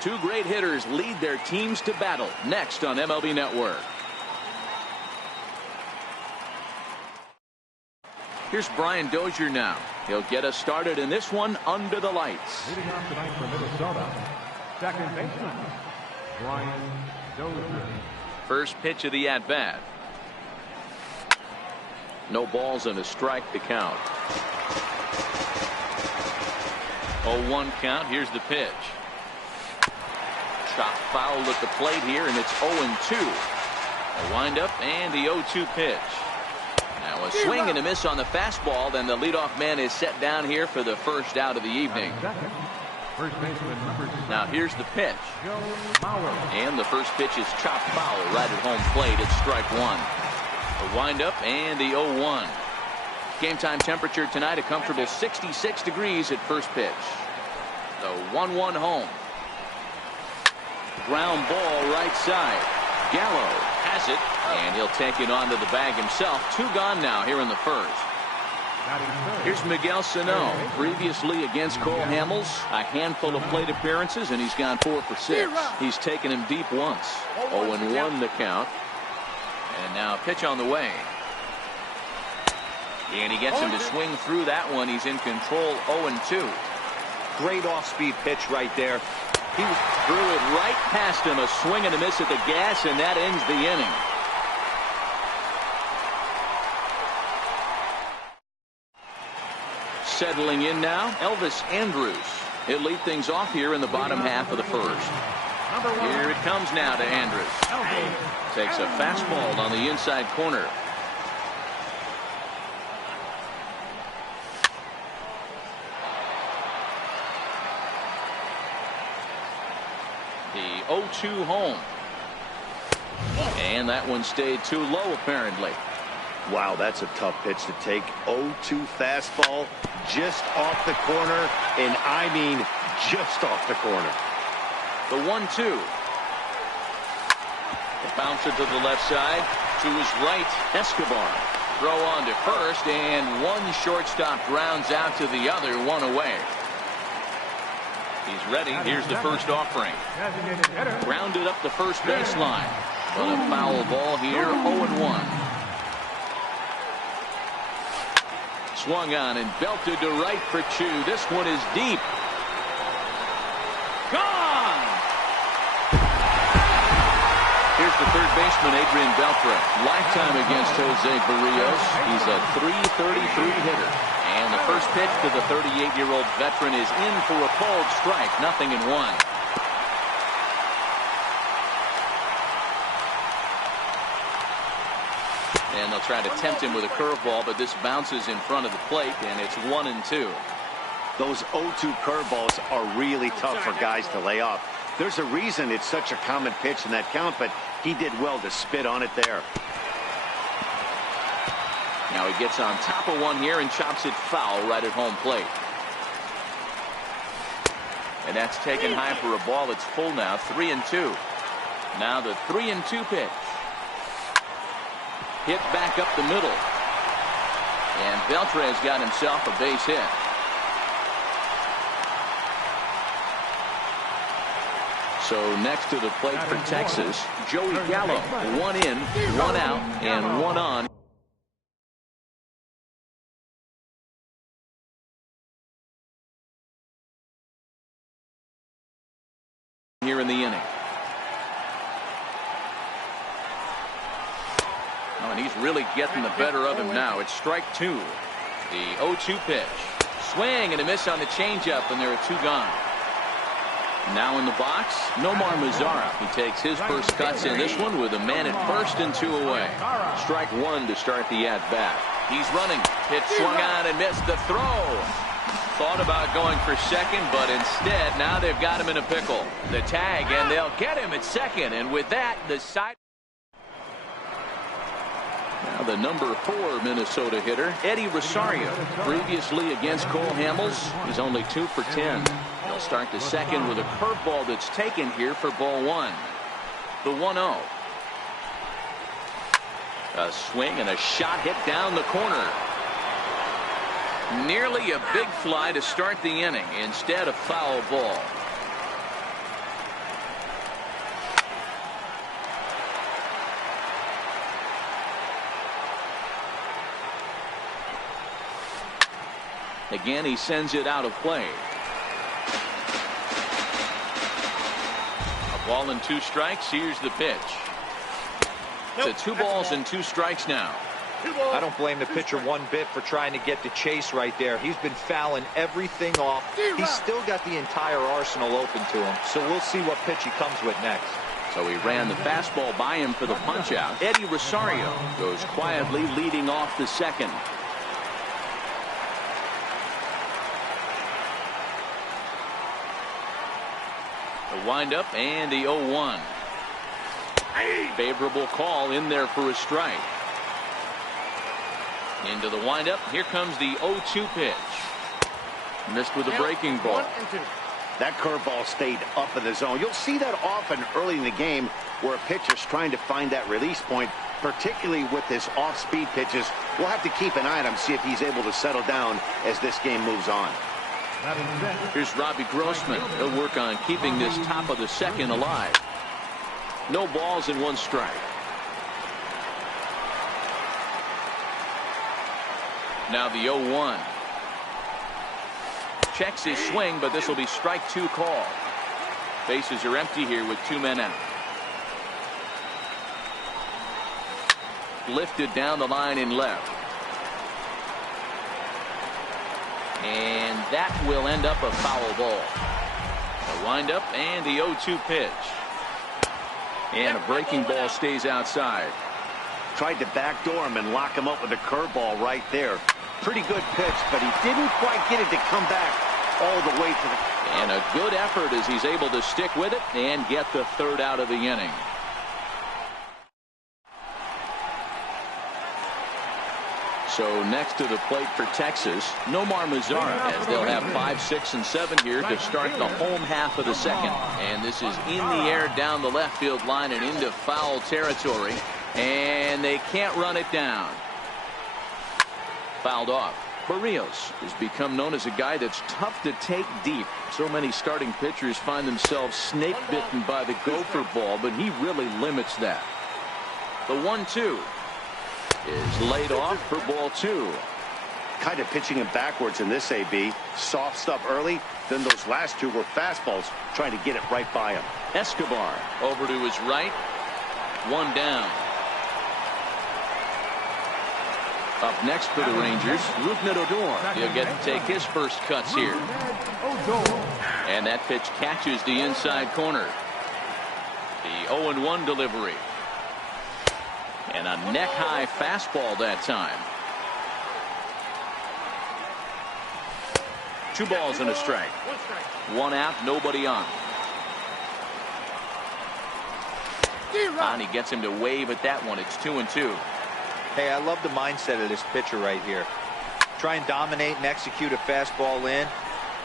Two great hitters lead their teams to battle next on MLB Network. Here's Brian Dozier now. He'll get us started in this one under the lights. Leading off tonight for Minnesota, second baseman, Brian Dozier. First pitch of the at-bat. No balls and a strike to count. 0-1 count. Here's the pitch. Chop foul at the plate here, and it's 0-2. A windup and the 0-2 pitch. Now a swing and a miss on the fastball. Then the leadoff man is set down here for the first out of the evening. First baseman, now here's the pitch. And the first pitch is chopped foul right at home plate. It's strike one. A windup and the 0-1. Game time temperature tonight a comfortable 66 degrees at first pitch. The 1-1 home. Ground ball right side. Gallo has it, and he'll take it onto the bag himself. Two gone now here in the first. Here's Miguel Sano. Previously against Cole Hamels, a handful of plate appearances, and he's gone 4 for 6. He's taken him deep once. 0-1 the count. And now a pitch on the way. And he gets him to swing through that one. He's in control. 0-2. Great off-speed pitch right there. He threw it right past him. A swing and a miss at the gas, and that ends the inning. Settling in now, Elvis Andrus. He'll lead things off here in the bottom half of the first. Here it comes now to Andrus. Takes a fastball on the inside corner. The 0-2 home. And that one stayed too low apparently. Wow, that's a tough pitch to take. 0-2 fastball just off the corner, and I mean just off the corner. The 1-2. The bouncer to the left side. To his right, Escobar. Throw on to first, and one shortstop grounds out to the other, one away. He's ready. Here's the first offering. Grounded up the first baseline. But a foul ball here, 0-1. Swung on and belted to right for two. This one is deep. Gone! Here's the third baseman, Adrian Beltre. Lifetime against Jose Barrios. He's a .333 hitter. And the first pitch to the 38-year-old veteran is in for a called strike. 0-1. And they'll try to tempt him with a curveball, but this bounces in front of the plate, and it's 1-2. Those 0-2 curveballs are really tough for guys to lay off. There's a reason it's such a common pitch in that count, but he did well to spit on it there. Now he gets on top of one here and chops it foul right at home plate. And that's taken high for a ball. It's full now, 3-2. Now the 3-2 pitch. Hit back up the middle. And Beltre has got himself a base hit. So next to the plate for Texas, Joey Gallo. 1 in, 1 out, and 1 on. Here in the inning. Oh, and he's really getting the better of him now. It's strike two. The 0-2 pitch. Swing and a miss on the changeup, and there are 2 gone. Now in the box, Nomar Mazara. He takes his first cuts in this one with a man at first and 2 away. Strike 1 to start the at-bat. He's running. Pitch swung on and missed the throw. Thought about going for second, but instead now they've got him in a pickle. The tag, and they'll get him at second. And with that, the side. Now the number 4 Minnesota hitter, Eddie Rosario. Previously against Cole Hamels, he's only 2 for 10. He'll start the second with a curveball that's taken here for ball 1. The 1-0. A swing and a shot hit down the corner. Nearly a big fly to start the inning. Instead, a foul ball. Again, he sends it out of play. A ball and 2 strikes. Here's the pitch. It's a 2 balls and 2 strikes now. I don't blame the pitcher one bit for trying to get the chase right there. He's been fouling everything off. He's still got the entire arsenal open to him. So we'll see what pitch he comes with next. So he ran the fastball by him for the punch out. Eddie Rosario goes quietly leading off the second. The windup and the 0-1. Favorable call in there for a strike. Into the windup. Here comes the 0-2 pitch. Missed with a breaking ball. That curveball stayed up in the zone. You'll see that often early in the game where a pitcher's trying to find that release point, particularly with his off-speed pitches. We'll have to keep an eye on him, see if he's able to settle down as this game moves on. Here's Robbie Grossman. He'll work on keeping this top of the second alive. No balls and 1 strike. Now the 0-1. Checks his swing, but this will be strike 2 call. Bases are empty here with 2 men out. Lifted down the line in left. And that will end up a foul ball. The windup and the 0-2 pitch. And a breaking ball stays outside. Tried to backdoor him and lock him up with a curveball right there. Pretty good pitch, but he didn't quite get it to come back all the way to the... And a good effort as he's able to stick with it and get the 3rd out of the inning. So next to the plate for Texas, Nomar Mazara, as they'll have 5, 6, and 7 here to start the home half of the second. And this is in the air down the left field line and into foul territory. And they can't run it down. Fouled off. Barrios has become known as a guy that's tough to take deep. So many starting pitchers find themselves snake bitten by the gopher ball, but he really limits that. The 1-2 is laid off for ball 2. Kind of pitching him backwards in this AB. Soft stuff early, then those last 2 were fastballs, trying to get it right by him. Escobar over to his right. 1 down. Up next for the Rangers, Rougned Odor. He'll get to take his first cuts here. And that pitch catches the inside corner. The 0-1 delivery. And a neck-high fastball that time. 2 balls and a strike. 1 out, nobody on. And he gets him to wave at that one. It's 2-2. Hey, I love the mindset of this pitcher right here. Try and dominate and execute a fastball in,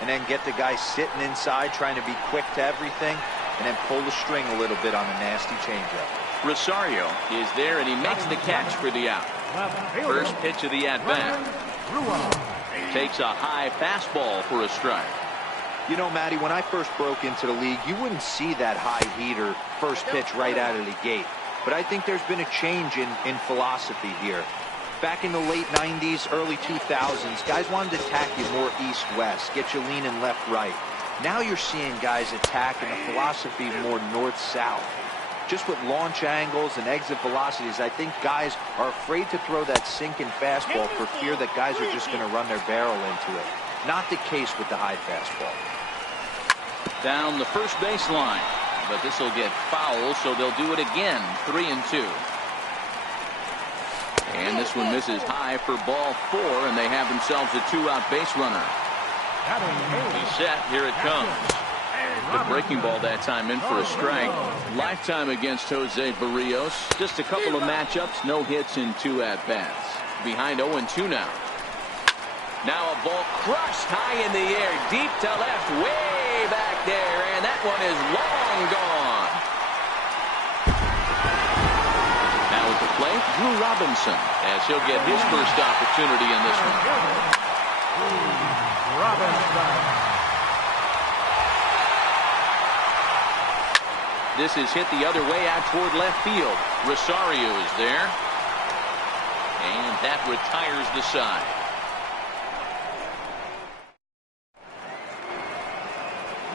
and then get the guy sitting inside trying to be quick to everything, and then pull the string a little bit on a nasty changeup. Rosario is there, and he makes the catch for the out. First pitch of the at-bat. Takes a high fastball for a strike. You know, Matty, when I first broke into the league, you wouldn't see that high heater first pitch right out of the gate. But I think there's been a change in philosophy here. Back in the late 90s, early 2000s, guys wanted to attack you more east-west, get you leaning left-right. Now you're seeing guys attacking the philosophy more north-south. Just with launch angles and exit velocities, I think guys are afraid to throw that sinking fastball for fear that guys are just going to run their barrel into it. Not the case with the high fastball. Down the first baseline. But this will get foul, so they'll do it again. 3-2. And this one misses high for ball 4, and they have themselves a 2-out base runner. He's set. Here it comes. The breaking ball that time in for a strike. Lifetime against Jose Barrios. Just a couple of matchups, no hits in 2 at-bats. Behind 0-2 now. Now a ball crushed high in the air, deep to left, way back there, and that one is long gone. Robinson, as he'll get his first opportunity in this one. Robinson. This is hit the other way out toward left field. Rosario is there. And that retires the side.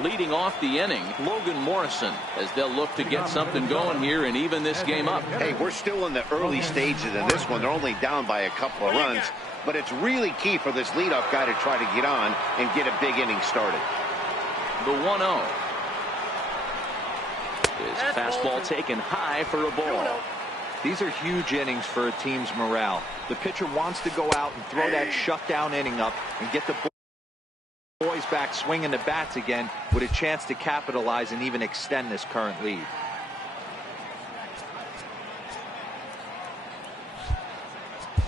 Leading off the inning, Logan Morrison, as they'll look to get something going here and even this game up. Hey, we're still in the early stages in this one. They're only down by a couple of runs, but it's really key for this leadoff guy to try to get on and get a big inning started. The 1-0. His fastball taken high for a ball. These are huge innings for a team's morale. The pitcher wants to go out and throw that shutdown inning up and get the boys back swinging the bats again with a chance to capitalize and even extend this current lead.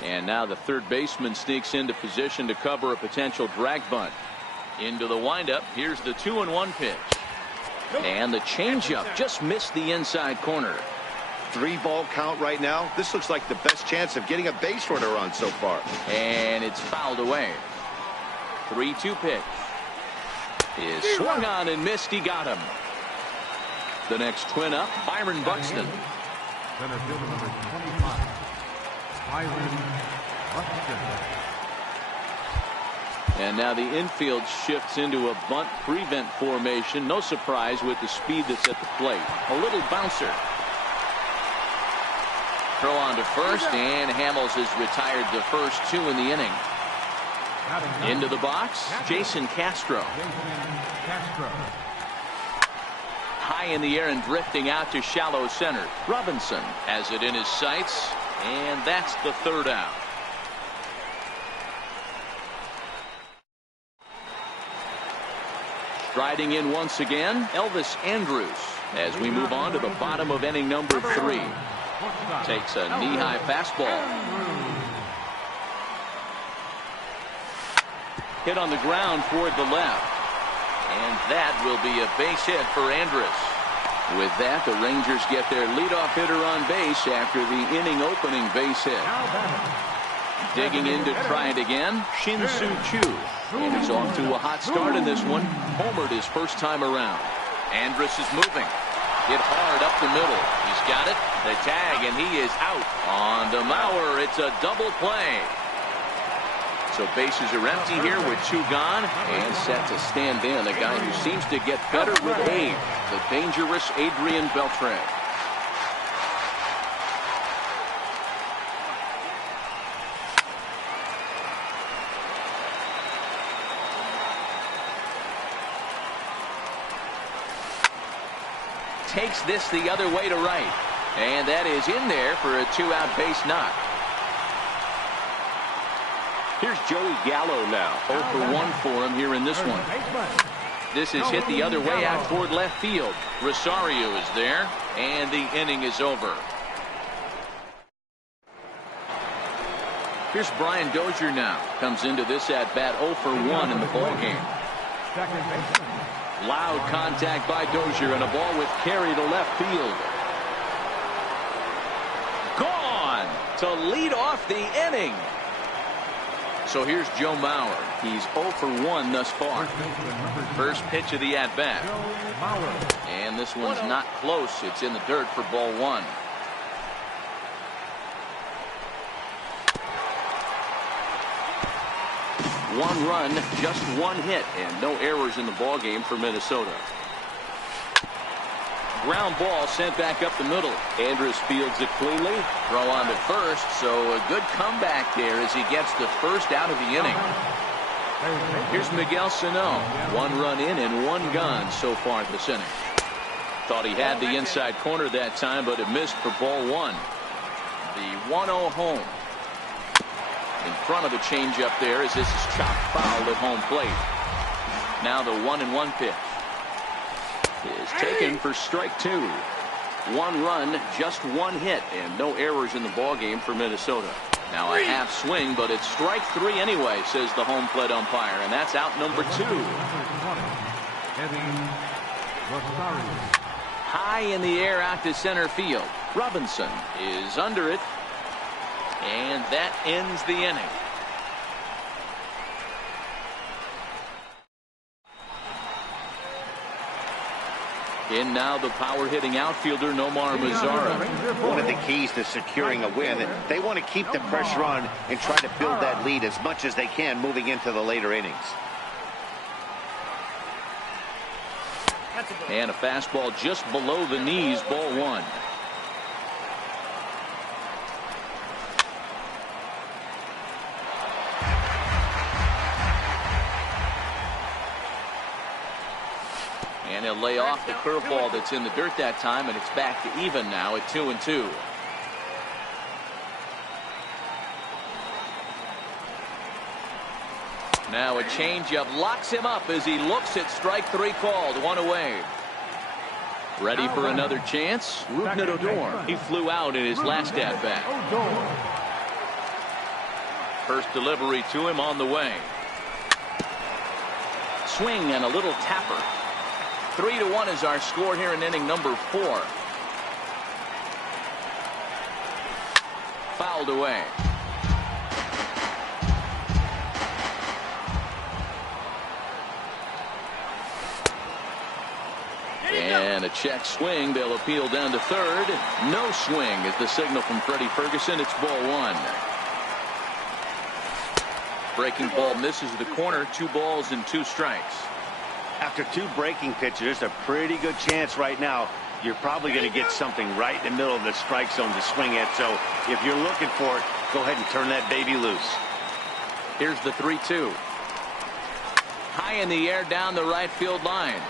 And now the third baseman sneaks into position to cover a potential drag bunt. Into the windup. Here's the 2-1 pitch. And the changeup just missed the inside corner. 3-ball count right now. This looks like the best chance of getting a base runner on so far. And it's fouled away. 3-2 pitch. Is swung on and missed. He got him. The next twin up, Byron Buxton. Center fielder number 25, Byron Buxton. And now the infield shifts into a bunt prevent formation. No surprise with the speed that's at the plate. A little bouncer. Throw on to first, and Hamels has retired the first two in the inning. Into the box, Jason Castro. High in the air and drifting out to shallow center. Robinson has it in his sights, and that's the third out. Striding in once again, Elvis Andrus, as we move on to the bottom of inning number 3. Takes a knee-high fastball. Hit on the ground toward the left. And that will be a base hit for Andrus. With that, the Rangers get their leadoff hitter on base after the inning-opening base hit. Digging in to try it again, Shin-Soo Choo. And he's off to a hot start in this one. Homered his first time around. Andrus is moving. Hit hard up the middle. He's got it. The tag, and he is out. On to Mauer. It's a double play. So bases are empty here with 2 gone. And set to stand in a guy who seems to get better with age. The dangerous Adrian Beltre. Takes this the other way to right. And that is in there for a 2-out base knock. Here's Joey Gallo now. 0 for 1 for him here in this one. This is hit the other way out toward left field. Rosario is there, and the inning is over. Here's Brian Dozier now. Comes into this at-bat 0 for 1 in the ballgame. Loud contact by Dozier and a ball with carry to left field. Gone to lead off the inning. So here's Joe Mauer. He's 0 for 1 thus far. First pitch of the at-bat. And this one's not close. It's in the dirt for ball 1. One run, just one hit, and no errors in the ballgame for Minnesota. Ground ball sent back up the middle. Andrus fields it cleanly. Throw on to first, so a good comeback there as he gets the first out of the inning. Here's Miguel Sano. 1 run in and 1 gone so far this inning. Thought he had the inside corner that time, but it missed for ball 1. The 1-0 home. In front of the changeup there as this is chopped foul at home plate. Now the 1-1 pitch is taken for strike 2. 1 run, just 1 hit, and no errors in the ballgame for Minnesota. Now a half swing, but it's strike 3 anyway, says the home plate umpire, and that's out number 2. High in the air out to center field. Robinson is under it. And that ends the inning. In now the power-hitting outfielder, Nomar Mazara. One of the keys to securing a win, they want to keep the pressure on and try to build that lead as much as they can moving into the later innings. And a fastball just below the knees, ball one. And he'll lay off the curveball that's in the dirt that time, and it's back to even now at 2-2. Now a changeup locks him up as he looks at strike three called. One away. Ready for another chance? Rougned Odor. He flew out in his last at bat. First delivery to him on the way. Swing and a little tapper. 3-1 is our score here in inning number 4. Fouled away. And a check swing. They'll appeal down to third. No swing is the signal from Freddie Ferguson. It's ball one. Breaking ball misses the corner. 2 balls and 2 strikes. After 2 breaking pitches, there's a pretty good chance right now you're probably going to get something right in the middle of the strike zone to swing at. So if you're looking for it, go ahead and turn that baby loose. Here's the 3-2. High in the air down the right field line.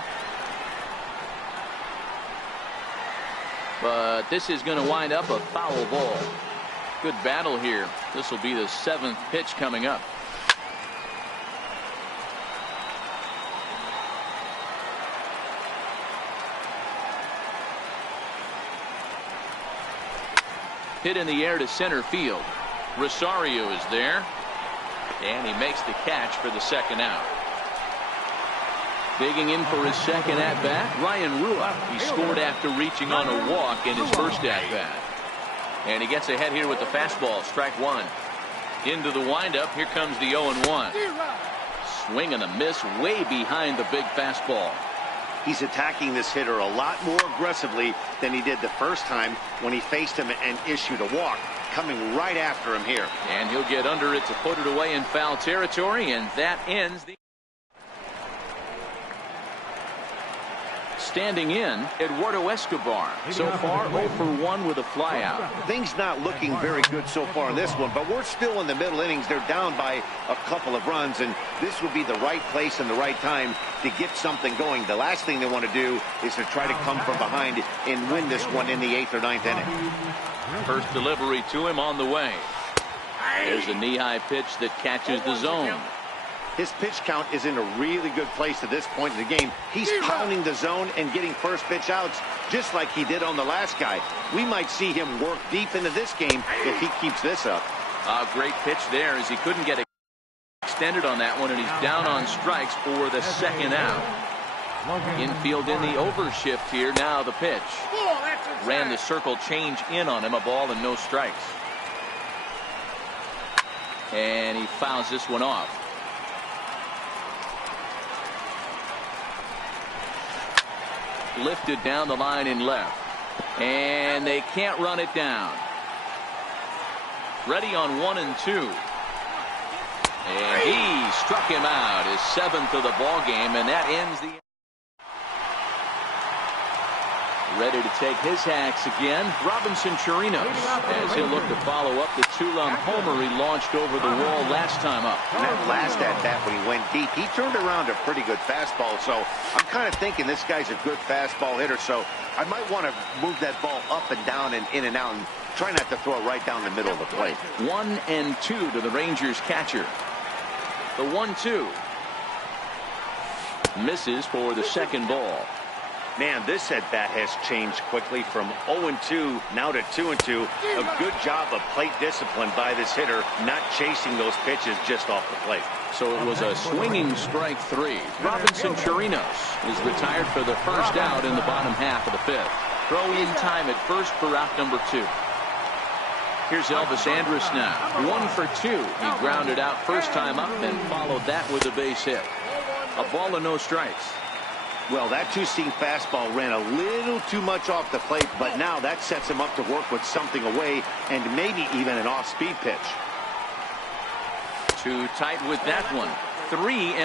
But this is going to wind up a foul ball. Good battle here. This will be the 7th pitch coming up. Hit in the air to center field. Rosario is there. And he makes the catch for the second out. Digging in for his second at-bat, Ryan Rua. He scored after reaching on a walk in his first at-bat. And he gets ahead here with the fastball. Strike one. Into the windup. Here comes the 0-1. Swing and a miss way behind the big fastball. He's attacking this hitter a lot more aggressively than he did the first time when he faced him and issued a walk. Coming right after him here. And he'll get under it to put it away in foul territory, and that ends the... Standing in, Eduardo Escobar. So far 0 for 1 with a flyout. Things not looking very good so far in this one, but we're still in the middle innings. They're down by a couple of runs, and this would be the right place and the right time to get something going. The last thing they want to do is to try to come from behind and win this one in the 8th or 9th inning. First delivery to him on the way. There's a knee-high pitch that catches the zone. His pitch count is in a really good place at this point in the game. He's pounding the zone and getting first pitch outs just like he did on the last guy. We might see him work deep into this game if he keeps this up. A great pitch there as he couldn't get extended on that one, and he's down on strikes for the second out. Infield in the overshift here. Now the pitch. Ran the circle change in on him. A ball and no strikes. And he fouls this one off. Lifted down the line in left. And they can't run it down. Ready on 1 and 2. And he struck him out, his 7th of the ball game, and that ends the... Ready to take his hacks again, Robinson Chirinos, as he'll look to follow up the 2-run homer he launched over the wall last time up. And that last at-bat when he went deep, he turned around a pretty good fastball, so I'm kind of thinking this guy's a good fastball hitter, so I might want to move that ball up and down and in and out and try not to throw it right down the middle of the plate. 1 and 2 to the Rangers catcher. The 1-2. Misses for the second ball. Man, this at-bat has changed quickly from 0-2 now to 2-2. A good job of plate discipline by this hitter, not chasing those pitches just off the plate. So it was a swinging strike 3. Robinson Chirinos is retired for the first out in the bottom half of the 5th. Throw in time at first for out number 2. Here's Elvis Andrus now. 1 for 2. He grounded out first time up and followed that with a base hit. A ball and no strikes. Well, that two-seam fastball ran a little too much off the plate, but now that sets him up to work with something away and maybe even an off-speed pitch. Too tight with that one. 3-0.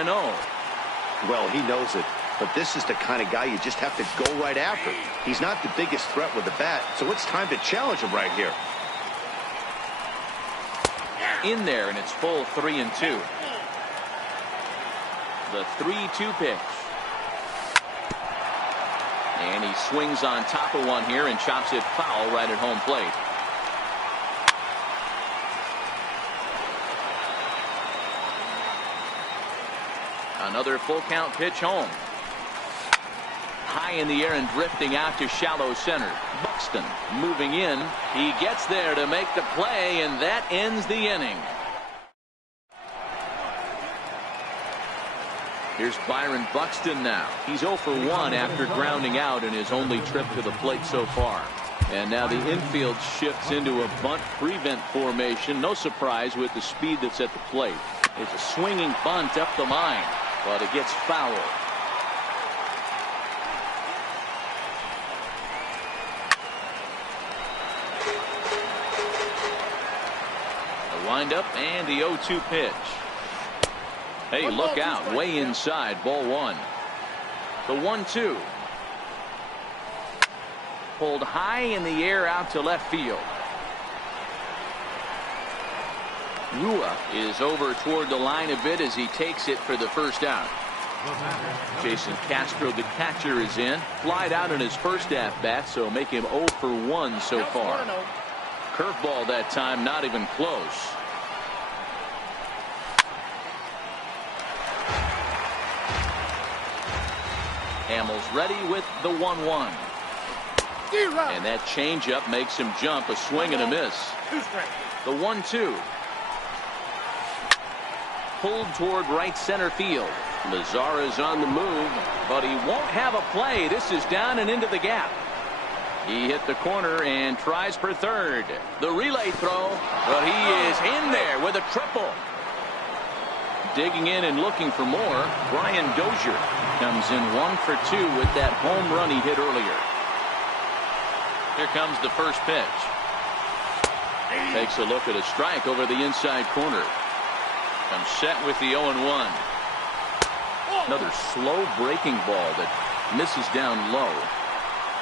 Well, he knows it, but this is the kind of guy you just have to go right after. He's not the biggest threat with the bat, so it's time to challenge him right here. In there, and it's full 3-2. The 3-2 pitch. And he swings on top of one here and chops it foul right at home plate. Another full count pitch home. High in the air and drifting out to shallow center. Buxton moving in. He gets there to make the play, and that ends the inning. Here's Byron Buxton now. He's 0 for 1 after grounding out in his only trip to the plate so far. And now the infield shifts into a bunt prevent formation. No surprise with the speed that's at the plate. It's a swinging bunt up the line, but it gets foul. The windup and the 0-2 pitch. Hey, look out, way inside, ball 1. The 1-2. Pulled high in the air out to left field. Rua is over toward the line a bit as he takes it for the first out. Jason Castro, the catcher, is in. Flied out in his first at-bat, so make him 0 for 1 so far. Curveball that time, not even close. Hamels ready with the 1-1. And that changeup makes him jump. A swing and a miss. The 1-2. Pulled toward right center field. Lazara's on the move, but he won't have a play. This is down and into the gap. He hit the corner and tries for third. The relay throw, but he is in there with a triple. Digging in and looking for more. Brian Dozier comes in 1 for 2 with that home run he hit earlier. Here comes the first pitch. Takes a look at a strike over the inside corner. Comes set with the 0-1. Another slow breaking ball that misses down low.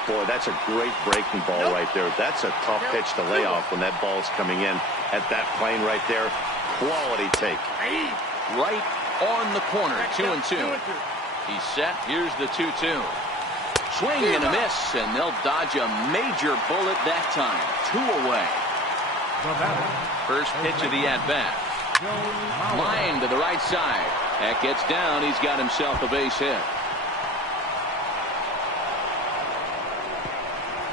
Boy, that's a great breaking ball right there. That's a tough pitch to lay off when that ball's coming in at that plane right there. Quality take. Right on the corner. 2-2. He's set. Here's the 2-2. Swing and a miss, and they'll dodge a major bullet that time. 2 away. First pitch of the at-bat. Line to the right side. That gets down. He's got himself a base hit.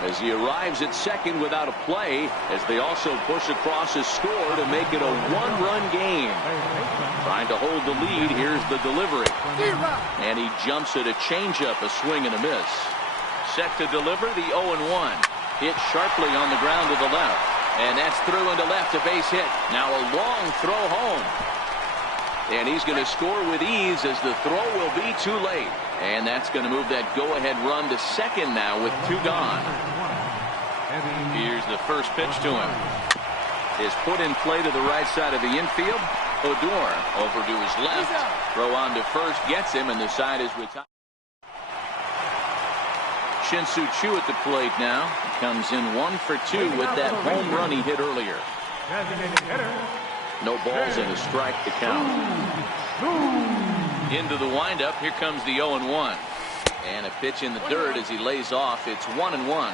As he arrives at second without a play, as they also push across his score to make it a 1-run game. Trying to hold the lead. Here's the delivery. And he jumps at a changeup, a swing and a miss. Set to deliver the 0-1. Hit sharply on the ground to the left. And that's through into left, a base hit. Now a long throw home. And he's going to score with ease as the throw will be too late. And that's going to move that go-ahead run to second now with 2 gone. Here's the first pitch to him. Is put in play to the right side of the infield. Odor over to his left. Throw on to first, gets him, and the side is retired. Shin-Soo Choo at the plate now. Comes in 1 for 2 with that home run he hit earlier. No balls and a strike to count. Into the windup. Here comes the 0-1. And a pitch in the dirt as he lays off. It's 1-1.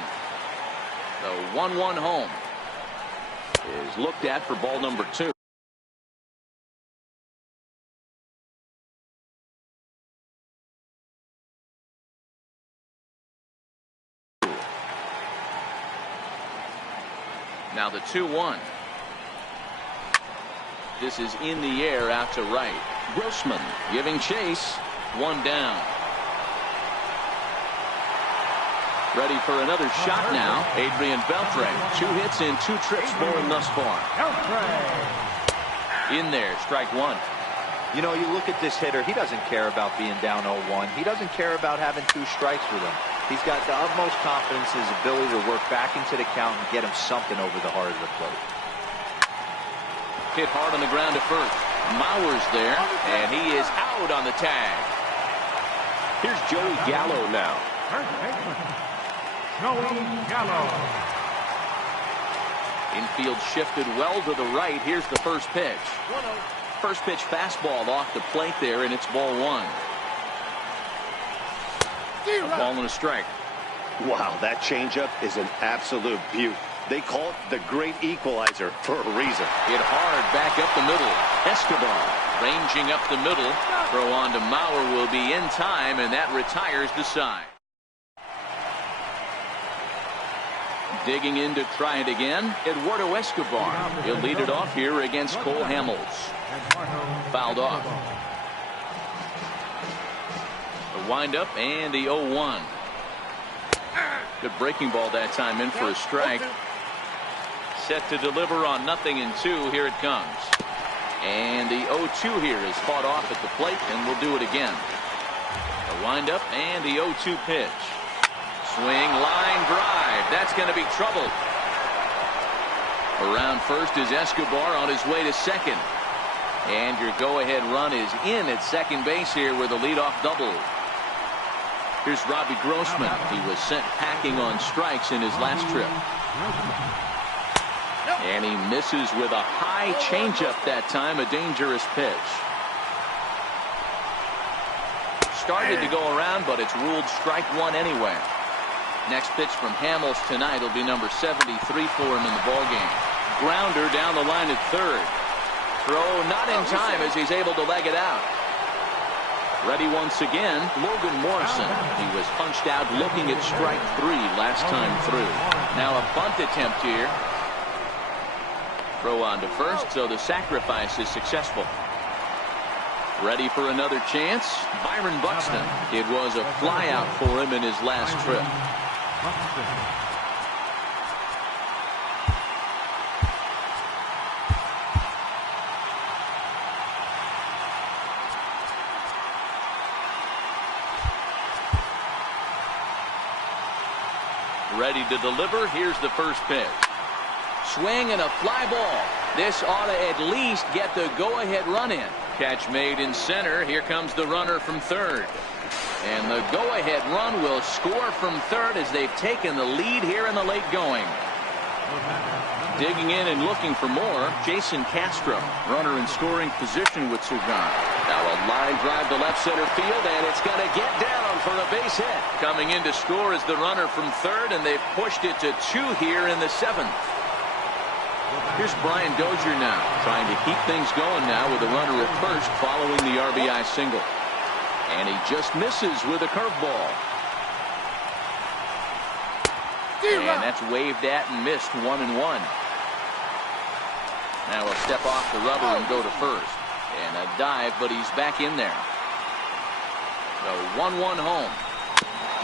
The 1-1 home is looked at for ball number 2. Now the 2-1. This is in the air out to right. Grossman giving chase. 1 down. Ready for another shot now. Adrian Beltre. 2 hits in 2 trips for him thus far. In there, strike 1. You know, you look at this hitter, he doesn't care about being down 0-1. He doesn't care about having 2 strikes with him. He's got the utmost confidence in his ability to work back into the count and get him something over the heart of the plate. Hit hard on the ground to first. Mauer's there, and he is out on the tag. Here's Joey Gallo now. Joey Gallo. Infield shifted well to the right. Here's the first pitch. First pitch fastball off the plate there, and it's ball 1. A ball and a strike. Wow, that changeup is an absolute beaut. They call it the great equalizer for a reason. Hit hard back up the middle. Escobar ranging up the middle. Throw on to Mauer will be in time, and that retires the side. Digging in to try it again, Eduardo Escobar. He'll lead it off here against Cole Hamels. Fouled off. The windup and the 0-1. Good breaking ball that time in for a strike. Set to deliver on 0-2. Here it comes. And the 0-2 here is fought off at the plate, and we'll do it again. The windup and the 0-2 pitch. Swing, line drive. That's going to be trouble. Around first is Escobar on his way to second. And your go-ahead run is in at second base here with a leadoff double. Here's Robbie Grossman. He was sent packing on strikes in his last trip. And he misses with a high changeup that time, a dangerous pitch. Started to go around, but it's ruled strike 1 anyway. Next pitch from Hamels tonight will be number 73 for him in the ballgame. Grounder down the line at third. Throw not in time as he's able to leg it out. Ready once again, Logan Morrison. He was punched out looking at strike 3 last time through. Now a bunt attempt here. Throw on to first, so the sacrifice is successful. Ready for another chance, Byron Buxton. It was a flyout for him in his last trip. Ready to deliver. Here's the first pitch. Swing and a fly ball. This ought to at least get the go-ahead run in. Catch made in center. Here comes the runner from third. And the go-ahead run will score from third as they've taken the lead here in the late going. Digging in and looking for more, Jason Castro. Runner in scoring position with Sugan. Now a line drive to left center field, and it's going to get down for a base hit. Coming in to score is the runner from third, and they've pushed it to 2 here in the 7th. Here's Brian Dozier now, trying to keep things going now with a runner at first following the RBI single. And he just misses with a curveball. And that's waved at and missed 1-1. Now he'll step off the rubber and go to first. And a dive, but he's back in there. So 1-1 home.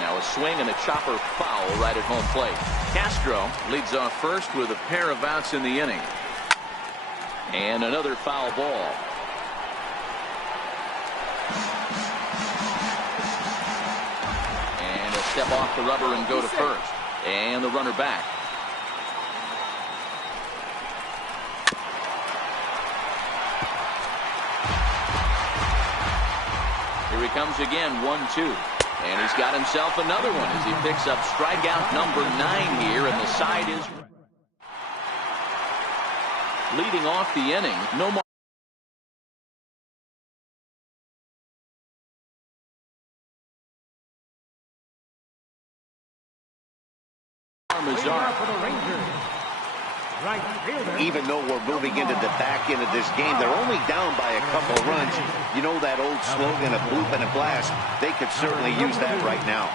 Now a swing and a chopper foul right at home plate. Castro leads off first with a pair of outs in the inning. And another foul ball. And he'll step off the rubber and go to first. And the runner back. Here he comes again, 1-2. And he's got himself another one as he picks up strikeout number 9 here, and the side is leading off the inning. No more. Even though we're moving into the back end of this game, they're only down by a couple runs. You know that old slogan, a bloop and a blast. They could certainly use that right now.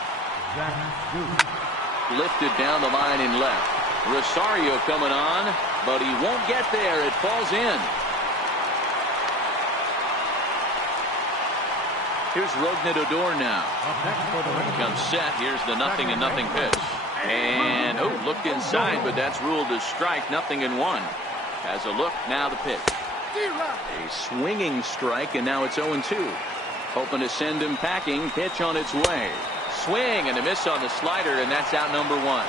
Lifted down the line in left. Rosario coming on, but he won't get there. It falls in. Here's Rognadodor now. Comes set. Here's the 0-0 pitch. And, oh, looked inside, but that's ruled a strike. 0-1. Has a look. Now the pitch. A swinging strike, and now it's 0-2. Hoping to send him packing. Pitch on its way. Swing and a miss on the slider, and that's out number 1.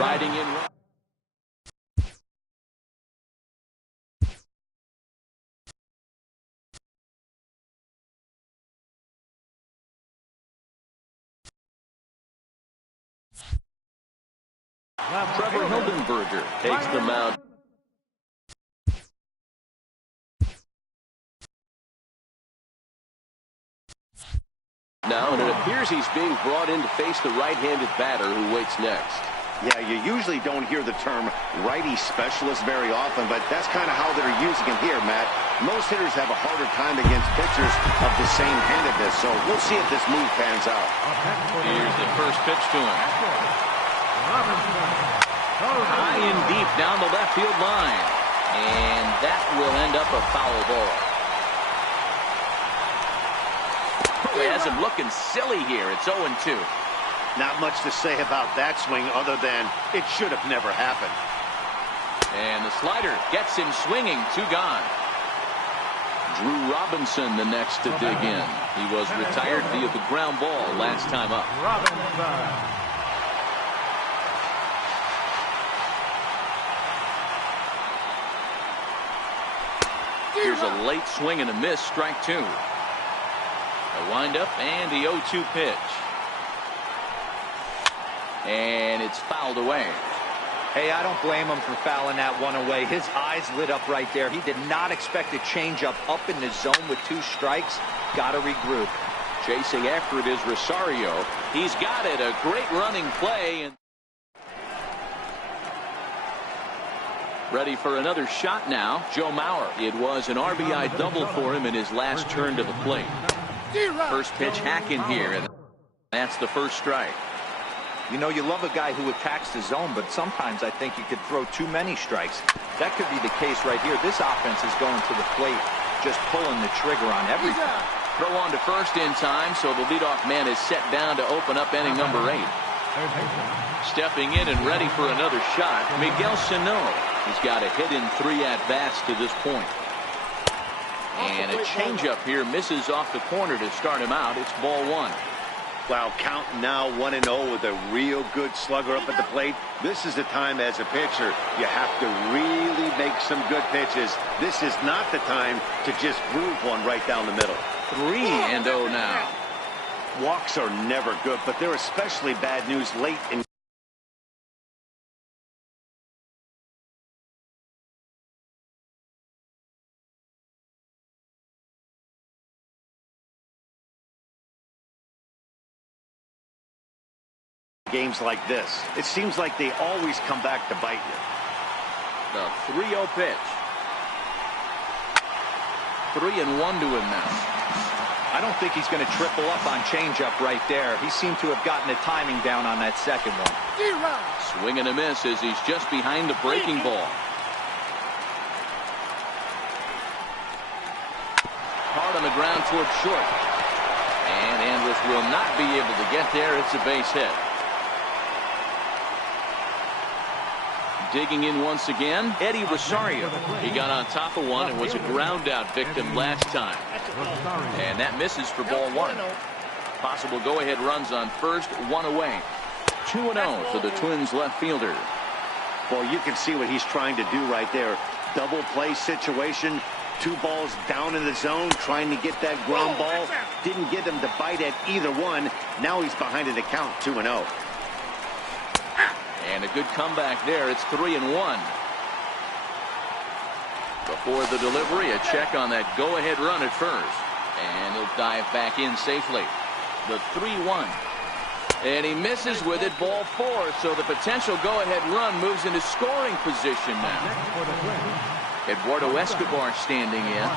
Riding in. Trevor Hildenberger takes the mound. Now, and it appears he's being brought in to face the right-handed batter who waits next. Yeah, you usually don't hear the term righty specialist very often, but that's kind of how they're using him here, Matt. Most hitters have a harder time against pitchers of the same handedness, so we'll see if this move pans out. Here's the first pitch to him. High and deep down the left field line. And that will end up a foul ball. He has him looking silly here. It's 0-2. Not much to say about that swing other than it should have never happened. And the slider gets him swinging. 2 gone. Drew Robinson the next to dig in. He was retired via the ground ball last time up. Here's a late swing and a miss. Strike 2. A windup and the 0-2 pitch. And it's fouled away. Hey, I don't blame him for fouling that one away. His eyes lit up right there. He did not expect a changeup up in the zone with 2 strikes. Got to regroup. Chasing after it is Rosario. He's got it. A great running play. And ready for another shot now. Joe Mauer. It was an RBI double for him in his last turn to the plate. First pitch hack in here, and that's the first strike. You know, you love a guy who attacks the zone, but sometimes I think you could throw too many strikes. That could be the case right here. This offense is going to the plate, just pulling the trigger on everything. Throw on to first in time, so the leadoff man is set down to open up inning number 8. Stepping in and ready for another shot, Miguel Sano. He's got a hit in 3 at-bats to this point. And a changeup here misses off the corner to start him out. It's ball 1. Wow, counting now 1-0 with a real good slugger up at the plate. This is the time as a pitcher you have to really make some good pitches. This is not the time to just groove one right down the middle. 3-0 now. Walks are never good, but they're especially bad news late in games like this. It seems like they always come back to bite you. The 3-0 pitch. 3-1 to him now. I don't think he's going to triple up on changeup right there. He seemed to have gotten the timing down on that second one. Swing and a miss as he's just behind the breaking ball. Hard on the ground toward short. And Andrus will not be able to get there. It's a base hit. Digging in once again, Eddie Rosario. He got on top of one and was a ground out victim last time. And that misses for ball 1. Possible go-ahead runs on first, 1 away. 2-0 for the Twins left fielder. Well, you can see what he's trying to do right there. Double play situation. 2 balls down in the zone, trying to get that ground ball. Didn't get him to bite at either one. Now he's behind in the count, 2-0. And a good comeback there. It's 3-1. Before the delivery, a check on that go-ahead run at first. And he'll dive back in safely. The 3-1. And he misses with it, ball 4. So the potential go-ahead run moves into scoring position now. Eduardo Escobar standing in.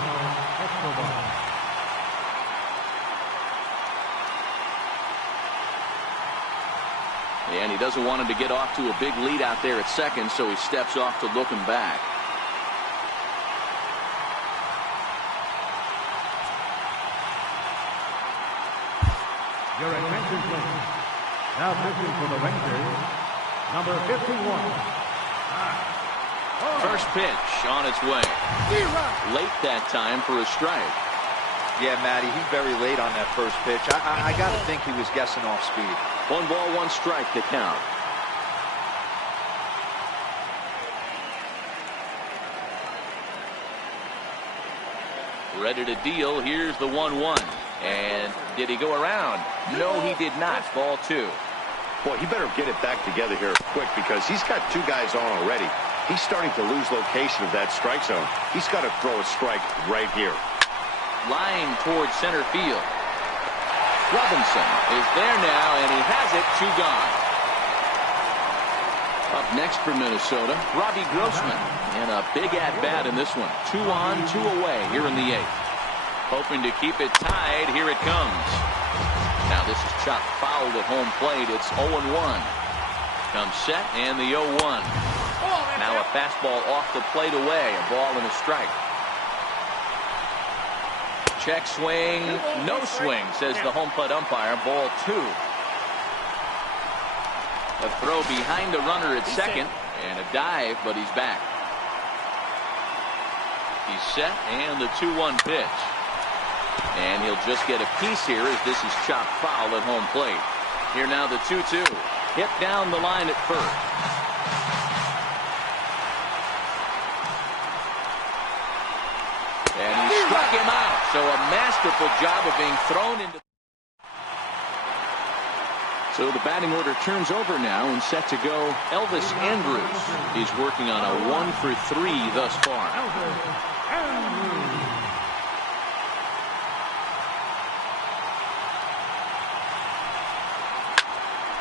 And he doesn't want him to get off to a big lead out there at second, so he steps off to look him back. Your attention, please. Now pitching for the Rangers, number 51. First pitch on its way. Late that time for a strike. Yeah, Matty, he's very late on that first pitch. I got to think he was guessing off speed. 1 ball, 1 strike to count. Ready to deal. Here's the 1-1. And did he go around? No, he did not. Ball 2. Boy, he better get it back together here quick because he's got 2 guys on already. He's starting to lose location of that strike zone. He's got to throw a strike right here. Line towards center field. Robinson is there now, and he has it. 2 gone. Up next for Minnesota, Robbie Grossman. And a big at-bat in this one. 2 on, 2 away here in the 8th. Hoping to keep it tied. Here it comes. Now this is chopped foul at home plate. It's 0-1. Comes set, and the 0-1. Now a fastball off the plate away. A ball and a strike. Check swing. No swing, says the home plate umpire. Ball 2. A throw behind the runner at second. And a dive, but he's back. He's set, and the 2-1 pitch. And he'll just get a piece here as this is chopped foul at home plate. Here now the 2-2. Hit down the line at first. And he struck him out. So a masterful job of being thrown into. So the batting order turns over now and set to go. Elvis Andrus. He's working on a 1 for 3 thus far.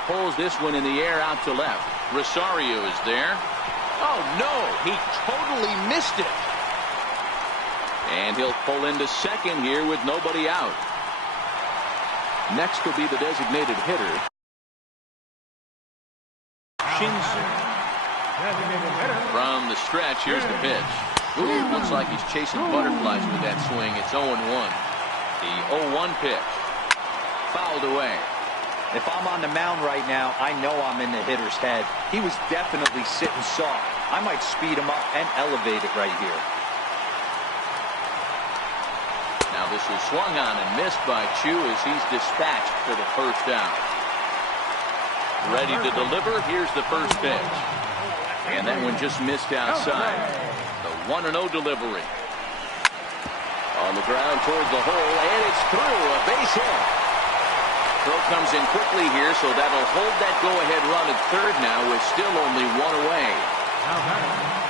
Pulls this one in the air out to left. Rosario is there. Oh no, he totally missed it. And he'll pull into second here with nobody out. Next will be the designated hitter, Shinsu. From the stretch, here's the pitch. Ooh, looks like he's chasing butterflies with that swing. It's 0-1. The 0-1 pitch. Fouled away. If I'm on the mound right now, I know I'm in the hitter's head. He was definitely sitting soft. I might speed him up and elevate it right here. Now this is swung on and missed by Chu as he's dispatched for the first down. Ready to deliver. Here's the first pitch. And that one just missed outside. The 1-0 delivery. On the ground towards the hole, and it's through. A base hit. Throw comes in quickly here, so that'll hold that go-ahead run at third now with still only 1 away.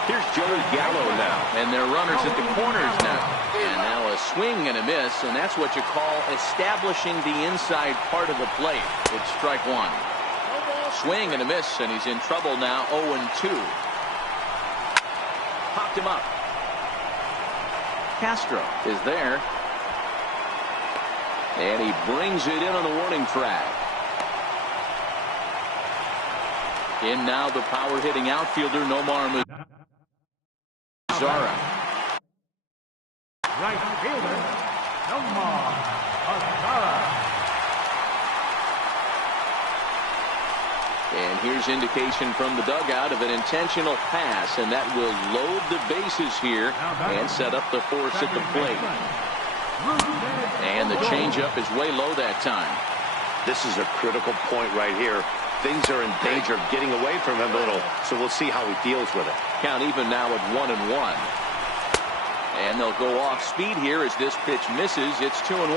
Here's Joey Gallo now. And they're runners at the corners now. And now a swing and a miss, and that's what you call establishing the inside part of the plate. It's strike 1. Swing and a miss, and he's in trouble now. 0-2. Popped him up. Castro is there. And he brings it in on the warning track. In now the power hitting outfielder Nomar Mazara. Right fielder, Nomar Mazara. And here's indication from the dugout of an intentional pass, and that will load the bases here and set up the force at the plate. And the changeup is way low that time. This is a critical point right here. Things are in danger of getting away from him a little, so we'll see how he deals with it. Count even now at 1-1. And they'll go off speed here as this pitch misses. It's 2-1.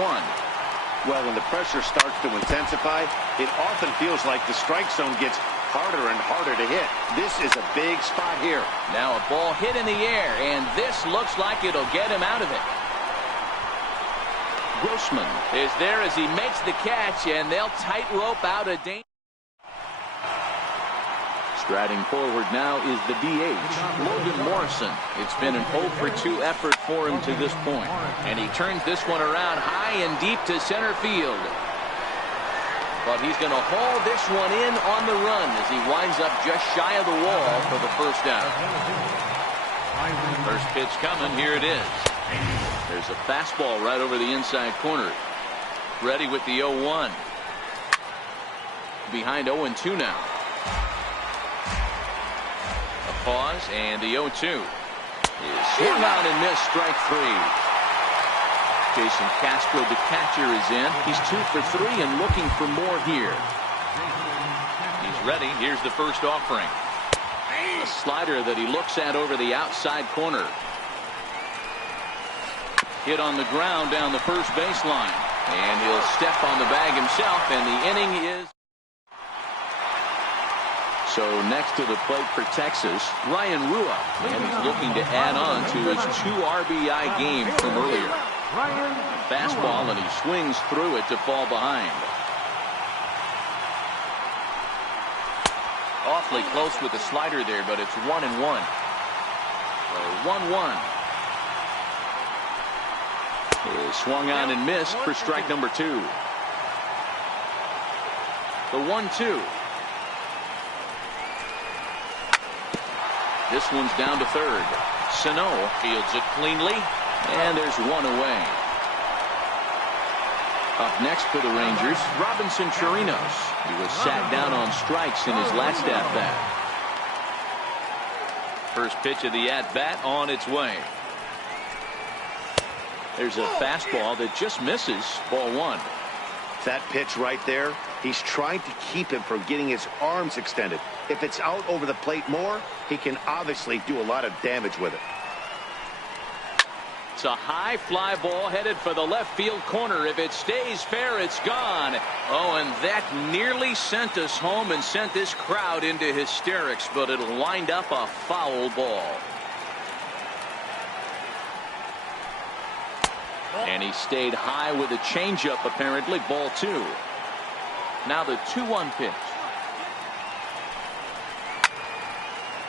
Well, when the pressure starts to intensify, it often feels like the strike zone gets harder and harder to hit. This is a big spot here. Now a ball hit in the air, and this looks like it'll get him out of it. Grossman is there as he makes the catch, and they'll tightrope out a danger. Striding forward now is the DH, Logan Morrison. It's been an 0-for-2 effort for him to this point. And he turns this one around high and deep to center field. But he's going to haul this one in on the run as he winds up just shy of the wall for the first down. First pitch coming. Here it is. There's a fastball right over the inside corner. Ready with the 0-1. behind 0-2 now. A pause, and the 0-2 is swung on and missed. Strike 3. Jason Castro, the catcher, is in. He's 2 for 3 and looking for more here. He's ready. Here's the first offering. A slider that he looks at over the outside corner. Hit on the ground down the first baseline. And he'll step on the bag himself, and the inning is. So next to the plate for Texas, Ryan Rua. And he's looking to add on to his 2 RBI game from earlier. Fastball, and he swings through it to fall behind. Awfully close with the slider there, but it's 1-1. So 1-1. Is swung on and missed for strike number 2. The 1-2. This one's down to third. Sano fields it cleanly, and there's 1 away. Up next for the Rangers, Robinson Chirinos. He was sat down on strikes in his last at-bat. First pitch of the at-bat on its way. There's a fastball that just misses. Ball 1. That pitch right there, he's trying to keep him from getting his arms extended. If it's out over the plate more, he can obviously do a lot of damage with it. It's a high fly ball headed for the left field corner. If it stays fair, it's gone. Oh, and that nearly sent us home and sent this crowd into hysterics, but it'll wind up a foul ball. And he stayed high with a changeup, apparently. Ball 2. Now the 2-1 pitch.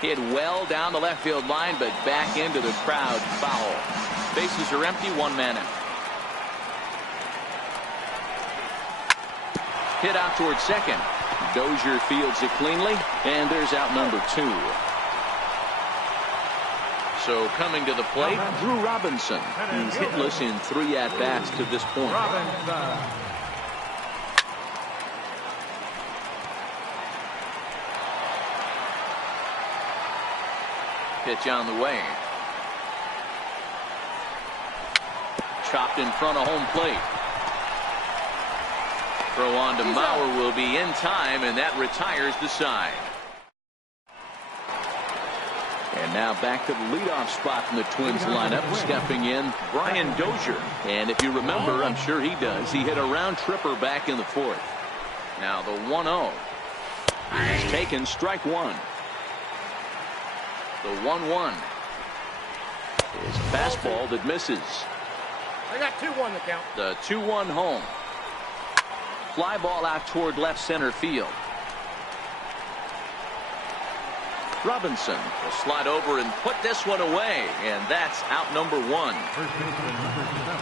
Hit well down the left field line, but back into the crowd. Foul. Bases are empty. 1 man out. Hit out towards second. Dozier fields it cleanly, and there's out number 2. So coming to the plate, Drew Robinson. He's hitless in 3 at-bats to this point. Pitch on the way. Chopped in front of home plate. Throw on to Mauer will be in time, and that retires the side. And now back to the leadoff spot in the Twins lineup. Stepping in, Brian Dozier. And if you remember, I'm sure he does, he hit a round tripper back in the 4th. Now the 1-0. He's taken strike 1. The 1-1 is a fastball that misses. I got 2-1 to count. The 2-1 home. Fly ball out toward left center field. Robinson will slide over and put this one away, and that's out number 1.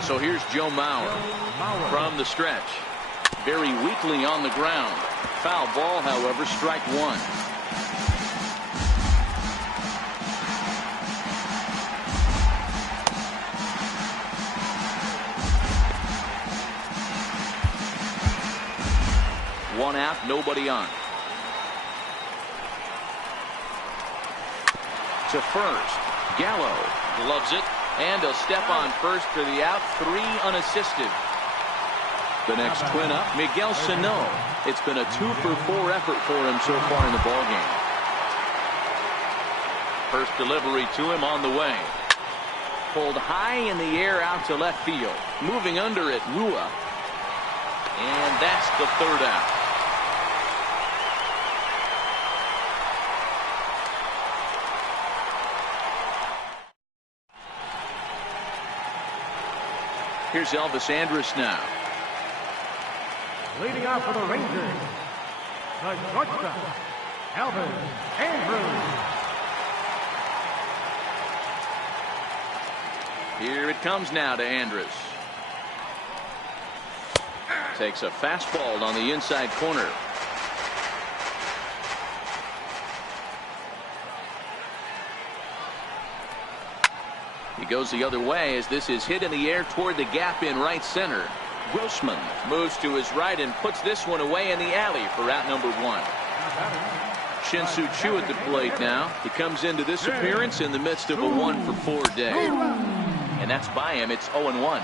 So here's Joe Mauer from the stretch. Very weakly on the ground. Foul ball, however, strike 1. One out, nobody on. To first, Gallo gloves it, and he'll step on first for the out. 3 unassisted. The next twin up, Miguel Sano. It's been a 2 for 4 effort for him so far in the ballgame. First delivery to him on the way. Pulled high in the air out to left field. Moving under it, Rua. And that's the 3rd out. Here's Elvis Andrus now. Leading off for the Rangers, the shortstop, Elvis Andrus. Here it comes now to Andrus. Takes a fastball on the inside corner. He goes the other way as this is hit in the air toward the gap in right center. Grossman moves to his right and puts this one away in the alley for out number 1. Shin-Soo Choo at the plate now. He comes into this appearance in the midst of a 1-for-4 day. And that's by him. It's 0-1.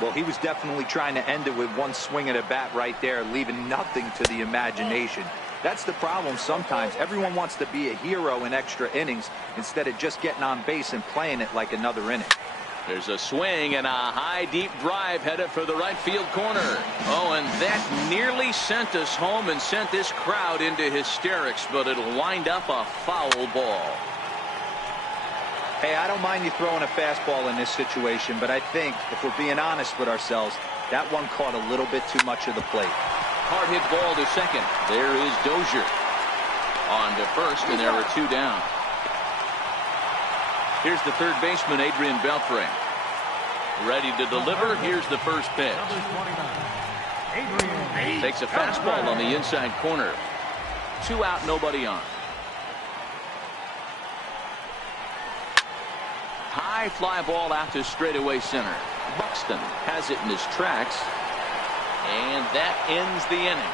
Well, he was definitely trying to end it with one swing at a bat right there, leaving nothing to the imagination. That's the problem sometimes. Everyone wants to be a hero in extra innings instead of just getting on base and playing it like another inning. There's a swing and a high deep drive headed for the right field corner. Oh, and that nearly sent us home and sent this crowd into hysterics, but it'll wind up a foul ball. Hey, I don't mind you throwing a fastball in this situation, but I think if we're being honest with ourselves, that one caught a little bit too much of the plate. Hard hit ball to second. There is Dozier on to first, and there are 2 down. Here's the third baseman, Adrian Beltre. Ready to deliver. Here's the first pitch. Takes a fastball on the inside corner. 2 out, nobody on. High fly ball out to straightaway center. Buxton has it in his tracks. And that ends the inning.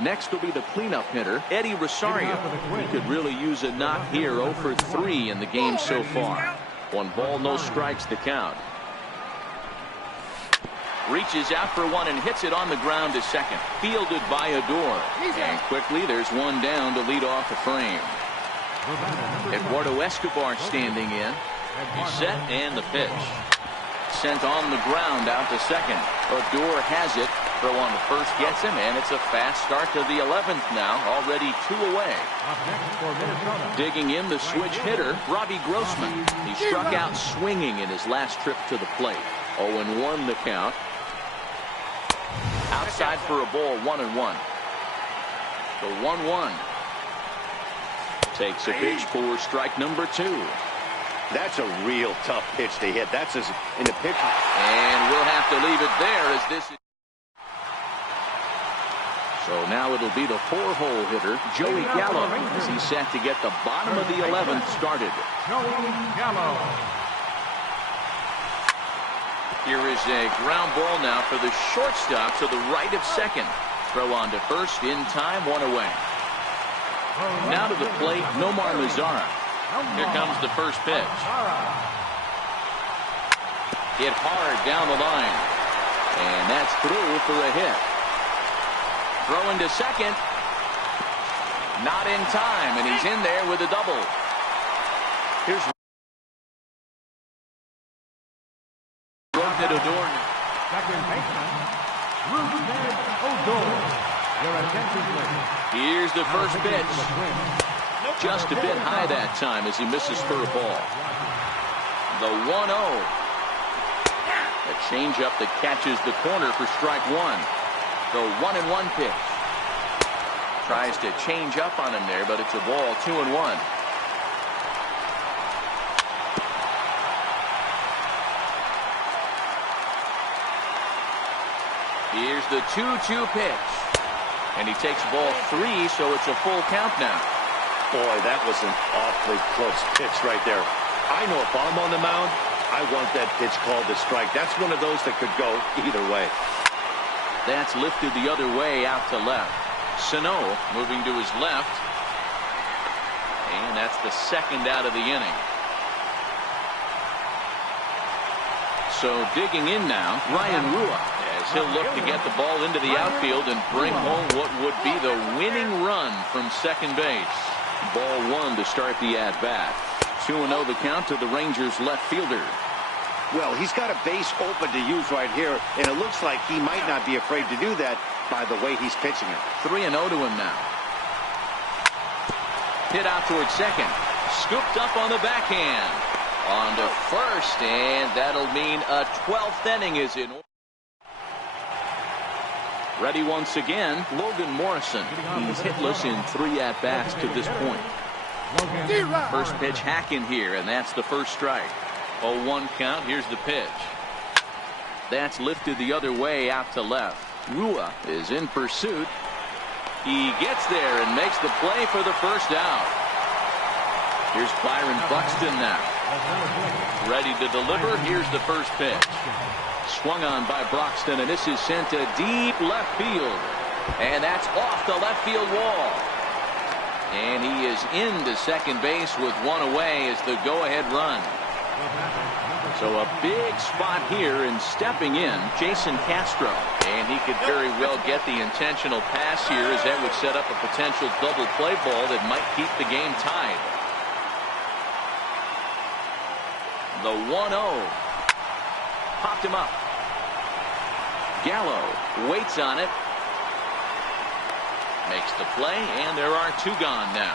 Next will be the cleanup hitter, Eddie Rosario. He could really use a knock here. 0 for 3 in the game so far. 1 ball, no strikes, the count. Reaches out for one and hits it on the ground to second. Fielded by Odor. And quickly there's 1 down to lead off the frame. Eduardo Escobar standing in. He's set and the pitch. Sent on the ground out to second. Odor has it. Throw on to first gets him, and it's a fast start to the 11th now. Already 2 away. Digging in the switch hitter, Robbie Grossman. He struck out swinging in his last trip to the plate. 0-1 the count. Outside for a ball, 1-1. So 1-1. Takes a pitch for strike number 2. That's a real tough pitch to hit. That's in the pitch. And we'll have to leave it there as this is. So now it'll be the 4-hole hitter, Joey Gallo, as he's set to get the bottom of the 11th started. Joey Gallo. Here is a ground ball now for the shortstop to the right of second. Throw on to first in time, 1 away. Now to the plate, Nomar Mazara. Here comes the first pitch. Hit hard down the line. And that's through for a hit. Throwing to second. Not in time, and he's in there with a double. Here's Odor. Second baseman, Odor. Your attention, please. Here's the first pitch. Just a bit high that time as he misses for a ball. The 1-0. A changeup that catches the corner for strike 1. The 1-1 pitch. Tries to change up on him there, but it's a ball, 2-1. Here's the 2-2 pitch. And he takes ball 3, so it's a full count now. Boy, that was an awfully close pitch right there. I know if I'm on the mound, I want that pitch called a strike. That's one of those that could go either way. That's lifted the other way out to left. Sano moving to his left. And that's the second out of the inning. So digging in now, Ryan Rua, as he'll look to get the ball into the outfield and bring home what would be the winning run from second base. Ball 1 to start the at-bat. 2-0 the count to the Rangers left fielder. Well, he's got a base open to use right here, and it looks like he might not be afraid to do that by the way he's pitching it. 3-0 to him now. Hit out towards second. Scooped up on the backhand. On to first, and that'll mean a 12th inning is in. Ready once again, Logan Morrison. He's hitless in 3 at-bats to this point. First pitch hack in here, and that's the first strike. 0-1 count. Here's the pitch. That's lifted the other way out to left. Rua is in pursuit. He gets there and makes the play for the first out. Here's Byron Buxton now. Ready to deliver. Here's the first pitch. Swung on by Broxton, and this is sent to deep left field. And that's off the left field wall. And he is into second base with one away as the go-ahead run. So a big spot here, and stepping in, Jason Castro. And he could very well get the intentional pass here, as that would set up a potential double play ball that might keep the game tied. The 1-0. Popped him up. Gallo waits on it. Makes the play, and there are two gone now.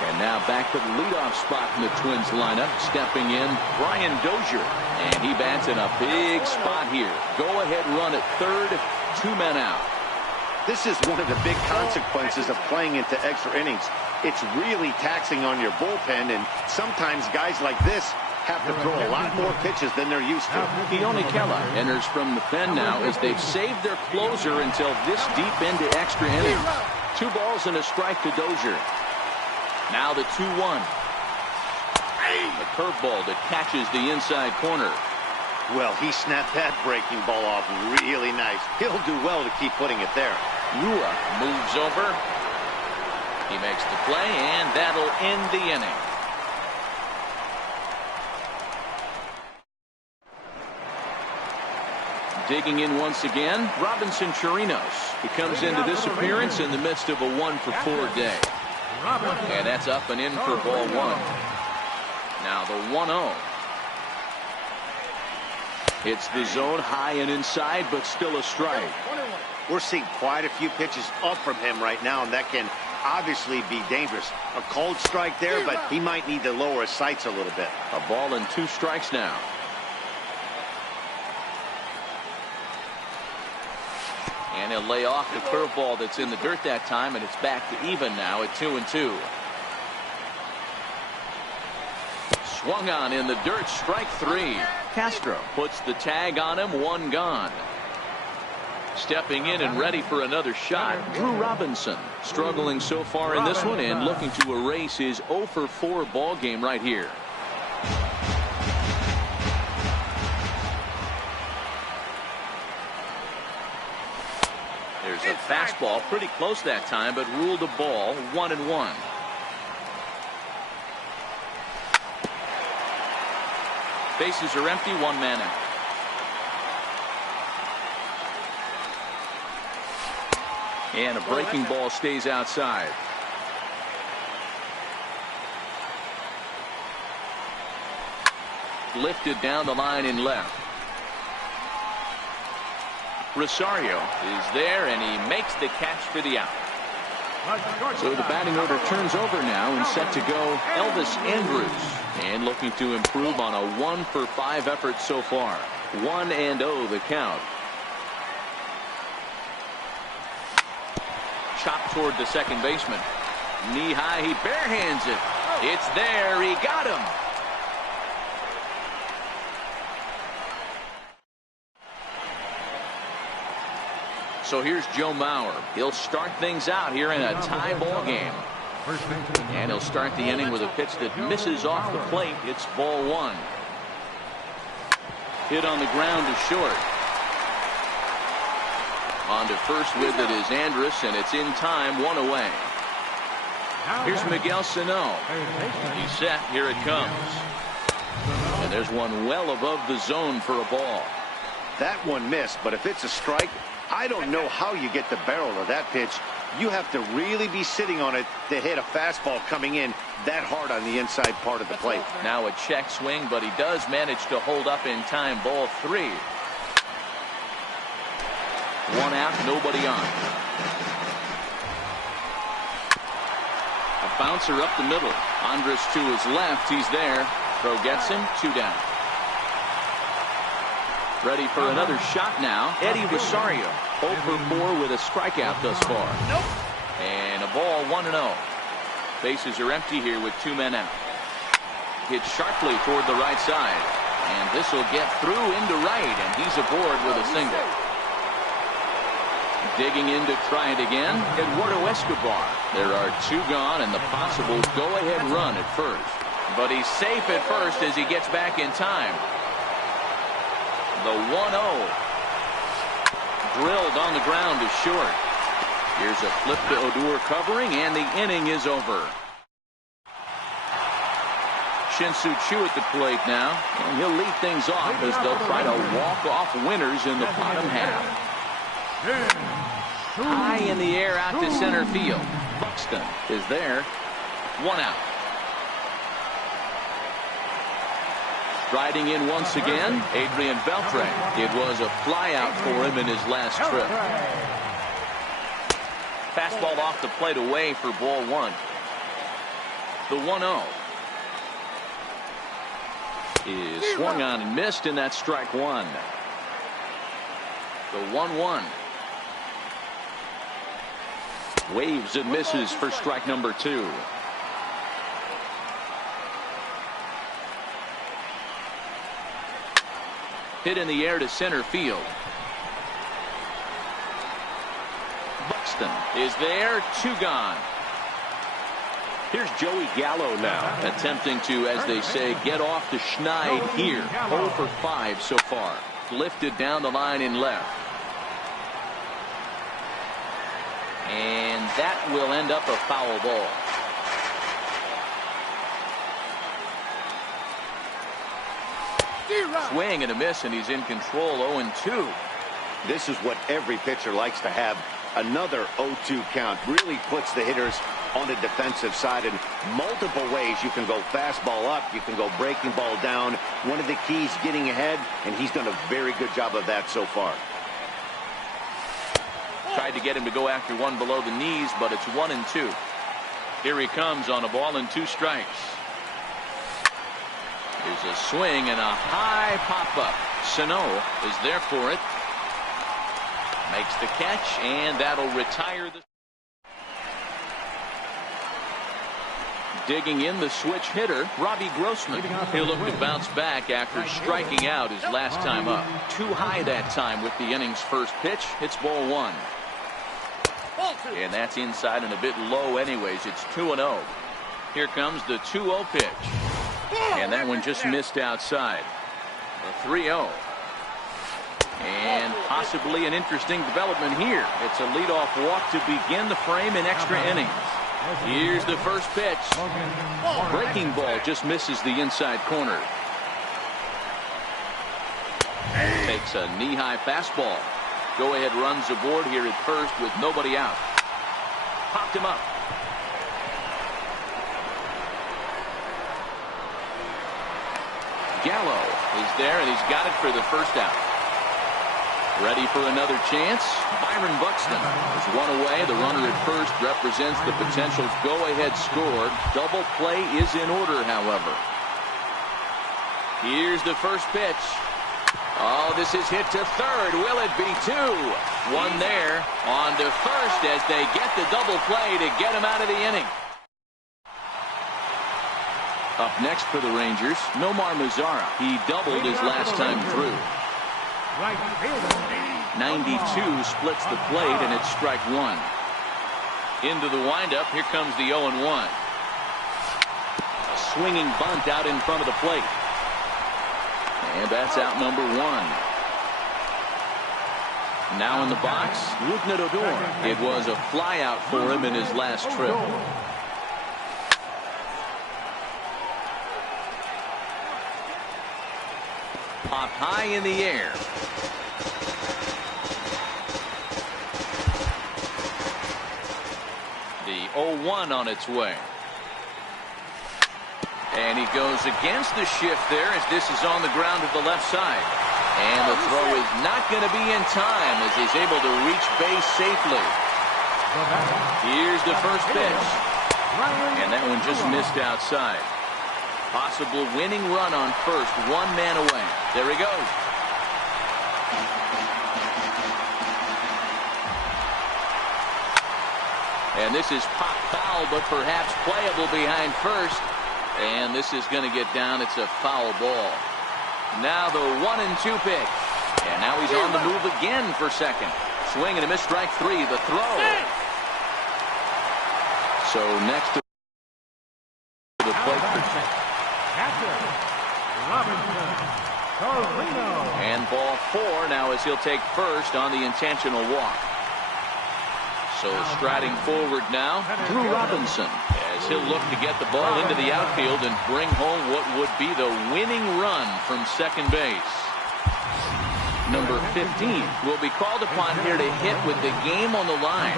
And now back to the leadoff spot in the Twins lineup. Stepping in, Brian Dozier. And he bats in a big spot here. Go-ahead run at third, 2 men out. This is one of the big consequences of playing into extra innings. It's really taxing on your bullpen, and sometimes guys like this have to throw a lot more pitches than they're used to. Keone Kela enters from the pen now, as they've saved their closer until this deep into extra innings. 2 balls and a strike to Dozier. Now the 2-1. A curveball that catches the inside corner. Well, he snapped that breaking ball off really nice. He'll do well to keep putting it there. Rua moves over. He makes the play, and that'll end the inning. Digging in once again, Robinson Chirinos. He comes into this appearance in the midst of a 1-for-4 day. And that's up and in for ball 1. Now the 1-0. Hits the zone high and inside, but still a strike. We're seeing quite a few pitches up from him right now, and that can obviously be dangerous. A cold strike there, but he might need to lower his sights a little bit. A ball and 2 strikes now. And he'll lay off the curveball that's in the dirt that time, and it's back to even now at 2-2. Swung on in the dirt, strike 3. Castro puts the tag on him, 1 gone. Stepping in and ready for another shot, Drew Robinson. Struggling so far in this one and looking to erase his 0-for-4 ball game right here. There's a fastball pretty close that time, but ruled a ball, 1-1. Bases are empty, 1 man out. And a breaking ball stays outside. Lifted down the line in left. Rosario is there, and he makes the catch for the out. So the batting order turns over now, and set to go Elvis Andrus. And looking to improve on a 1-for-5 effort so far. 1-0 the count. Chopped toward the second baseman. Knee high, he barehands it. It's there, he got him. So here's Joe Mauer. He'll start things out here in a tie ball game. And he'll start the inning with a pitch that misses off the plate. It's ball 1. Hit on the ground to short. On to first with it is Andrus, and it's in time, 1 away. Here's Miguel Sano. He's set. Here it comes. And there's one well above the zone for a ball. That one missed, but if it's a strike, I don't know how you get the barrel of that pitch. You have to really be sitting on it to hit a fastball coming in that hard on the inside part of the plate. Now a check swing, but he does manage to hold up in time. Ball 3. 1 out, nobody on. A bouncer up the middle. Andrus to his left. He's there. Throw gets him. 2 down. Ready for another shot now. Eddie Rosario. 0-for-4 with a strikeout thus far. And a ball, 1-0. Bases are empty here with 2 men out. Hit sharply toward the right side. And this will get through into right, and he's aboard with a single. Digging in to try it again, Eduardo Escobar. There are 2 gone and the possible go-ahead run at first. But he's safe at first as he gets back in time. The 1-0. Drilled on the ground is short. Here's a flip to Odor covering, and the inning is over. Shin-Soo Choo at the plate now, and he'll lead things off as they'll try to walk off winners in the bottom half. High in the air out to center field. Buxton is there. 1 out. Striding in once again, Adrian Beltre. It was a flyout for him in his last trip. Fastball off the plate away for ball 1. The 1-0 is swung on and missed, and that's strike 1. The 1-1 waves and misses for strike number 2. Hit in the air to center field. Buxton is there. 2 gone. Here's Joey Gallo now, attempting to, as they say, get off the schneid here. 0 for 5 so far. Lifted down the line in left. And that will end up a foul ball. Swing and a miss, and he's in control. 0-2. This is what every pitcher likes to have. Another 0-2 count really puts the hitters on the defensive side in multiple ways. You can go fastball up, you can go breaking ball down. One of the keys, getting ahead, and he's done a very good job of that so far. Tried to get him to go after one below the knees, but it's 1-2. Here he comes on a ball and 2 strikes. Here's a swing and a high pop-up. Sano is there for it. Makes the catch, and that'll retire the... Digging in the switch hitter, Robbie Grossman. He'll look to bounce back after striking out his last time up. Too high that time with the inning's first pitch. It's ball 1. And that's inside and a bit low anyways. It's 2-0. Here comes the 2-0 pitch. And that one just missed outside. The 3-0. And possibly an interesting development here. It's a leadoff walk to begin the frame in extra innings. Here's the first pitch. Breaking ball just misses the inside corner. Takes a knee-high fastball. Go-ahead runs aboard here at first with nobody out. Popped him up. Gallo is there, and he's got it for the first out. Ready for another chance. Byron Buxton is one away. The runner at first represents the potential go-ahead score. Double play is in order, however. Here's the first pitch. Oh, this is hit to third. Will it be 2? 1 there. On to first as they get the double play to get him out of the inning. Up next for the Rangers, Nomar Mazara. He doubled his last time through. 92 splits the plate, and it's strike 1. Into the windup. Here comes the 0-1. A swinging bunt out in front of the plate. And that's out number 1. Now in the box, Rougned Odor. It was a flyout for him in his last trip. Popped high in the air. The 0-1 on its way. And he goes against the shift there as this is on the ground to the left side. And the throw is not going to be in time as he's able to reach base safely. Here's the first pitch. And that one just missed outside. Possible winning run on first. 1 man away. There he goes. And this is pop foul, but perhaps playable behind first. And this is going to get down. It's a foul ball. Now the 1-2 pitch. And now he's on the move again for second. Swing and a miss, strike 3. The throw. So next to the plate. Catcher, Robinson. Torino. And ball 4 now as he'll take first on the intentional walk. So striding forward now, Drew Robinson, as he'll look to get the ball into the outfield and bring home what would be the winning run from second base. Number 15 will be called upon here to hit with the game on the line.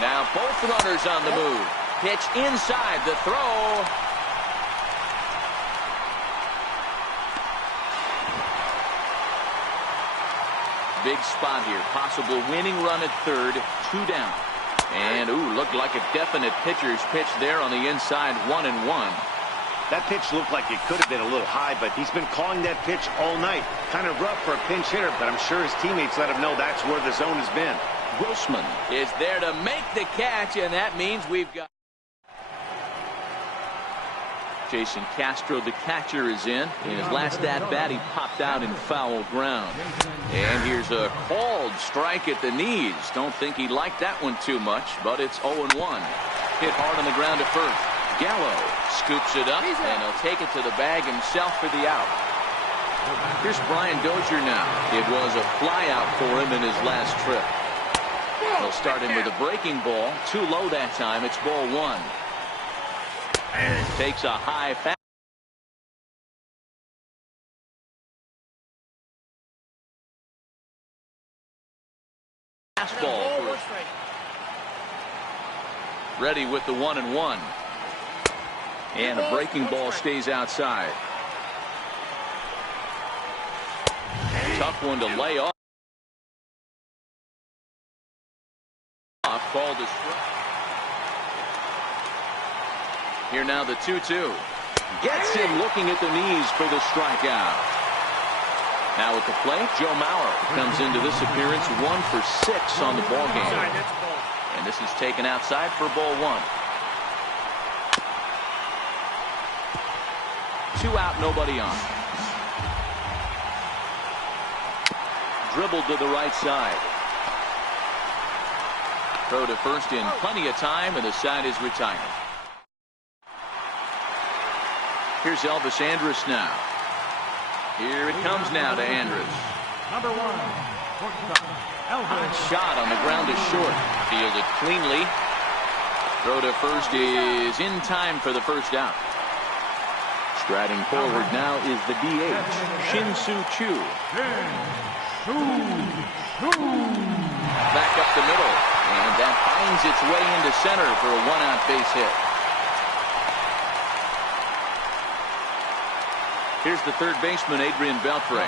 Now both runners on the move. Pitch inside, the throw. Big spot here. Possible winning run at third. 2 down. And, looked like a definite pitcher's pitch there on the inside. 1-1. That pitch looked like it could have been a little high, but he's been calling that pitch all night. Kind of rough for a pinch hitter, but I'm sure his teammates let him know that's where the zone has been. Grossman is there to make the catch, and that means we've got Jason Castro, the catcher, is in. In his last at-bat, he popped out in foul ground. And here's a called strike at the knees. Don't think he liked that one too much, but it's 0-1. Hit hard on the ground to first. Gallo scoops it up, and he'll take it to the bag himself for the out. Here's Brian Dozier now. It was a fly out for him in his last trip. He'll start him with a breaking ball. Too low that time. It's ball 1. Takes a high fastball. Ready with the 1-1. And a breaking ball stays outside. Tough one to lay off. Called a strike. Here now the 2-2. Gets him looking at the knees for the strikeout. Now at the plate, Joe Mauer comes into this appearance 1 for 6 on the ball game. And this is taken outside for ball 1. 2 out, nobody on. Dribbled to the right side. Throw to first in plenty of time, and the side is retired. Here's Elvis Andrus now. Here it comes now to Andrus. Number 1, shortstop, Elvis. Shot on the ground is short. Fielded cleanly. Throw to first is in time for the first out. Striding forward now is the DH, Shin-Soo Choo. Back up the middle, and that finds its way into center for a 1-out base hit. Here's the third baseman, Adrian Beltre.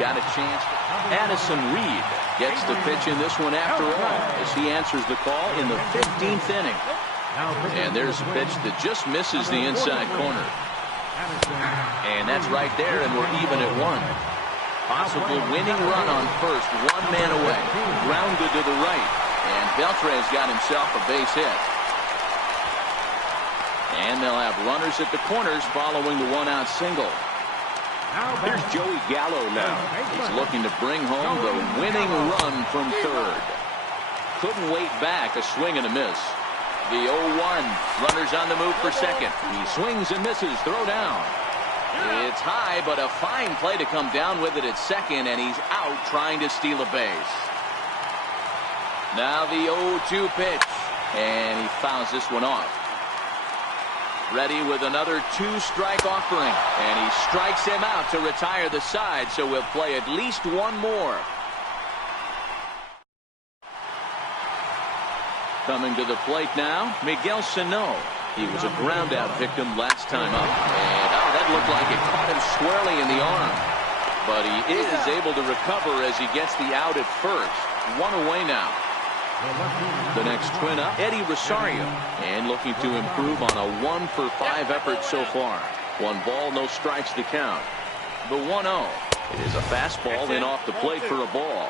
Got a chance. Addison Reed gets the pitch in this one after all, as he answers the call in the 15th inning. And there's a pitch that just misses the inside corner. And that's right there, and we're even at 1. Possible winning run on first, 1 man away. Grounded to the right, and Beltre's got himself a base hit. And they'll have runners at the corners following the 1-out single. Here's Joey Gallo now. He's looking to bring home the winning run from third. Couldn't wait back, a swing and a miss. The 0-1. Runners on the move for second. He swings and misses. Throw down. It's high, but a fine play to come down with it at second, and he's out trying to steal a base. Now the 0-2 pitch, and he fouls this one off. Ready with another 2-strike offering, and he strikes him out to retire the side, so we'll play at least 1 more. Coming to the plate now, Miguel Sano. He was a ground-out victim last time up, and that looked like it caught him squarely in the arm. But he is able to recover as he gets the out at first. 1 away now. The next twin up, Eddie Rosario, and looking to improve on a 1 for 5 effort so far. 1 ball, no strikes to count. The 1-0. It is a fastball in off the plate for a ball.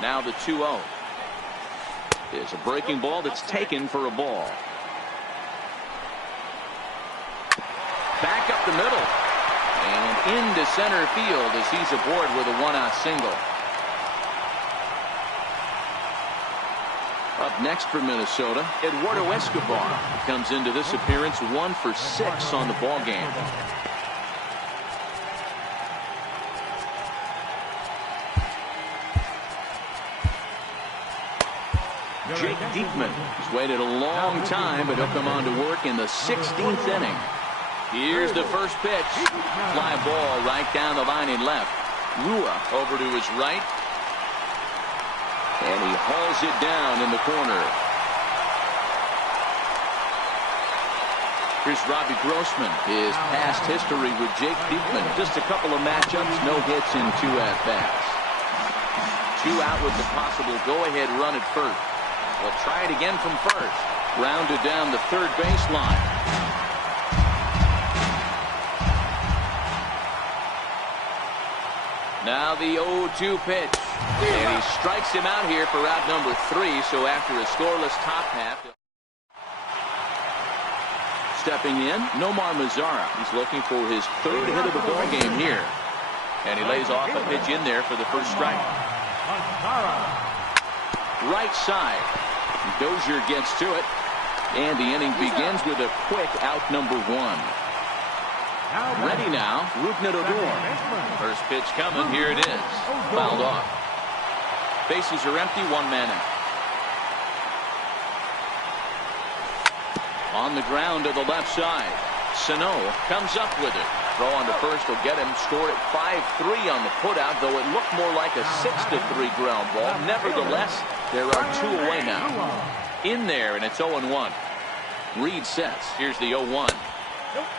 Now the 2-0. Is a breaking ball that's taken for a ball. Back up the middle. And into center field as he's aboard with a 1-out single. Up next for Minnesota. Eduardo Escobar comes into this appearance 1 for 6 on the ball game. Jake Diekman has waited a long time, but he'll come on to work in the 16th inning. Here's the first pitch. Fly ball right down the line in left. Rua over to his right. And he hauls it down in the corner. Here's Robbie Grossman. His past history with Jake Diekman. Just a couple of matchups, no hits in 2 at-bats. 2 out with the possible go-ahead run at first. We'll try it again from first. Grounded down the third baseline. Now the 0-2 pitch. And he strikes him out here for out number 3. So after a scoreless top half. Stepping in, Nomar Mazara. He's looking for his 3rd hit of the ball game here. And he lays off a pitch in there for the first strike. Right side. Dozier gets to it. And the inning begins with a quick out number 1. Ready now, Rougned Odor. First pitch coming. Here it is. Fouled off. Bases are empty. 1 man out. On the ground to the left side. Sano comes up with it. Throw on to first will get him. Scored at 5-3 on the putout, though it looked more like a 6-3 ground ball. Nevertheless, there are 2 away now. In there, and it's 0-1. Reed sets. Here's the 0-1.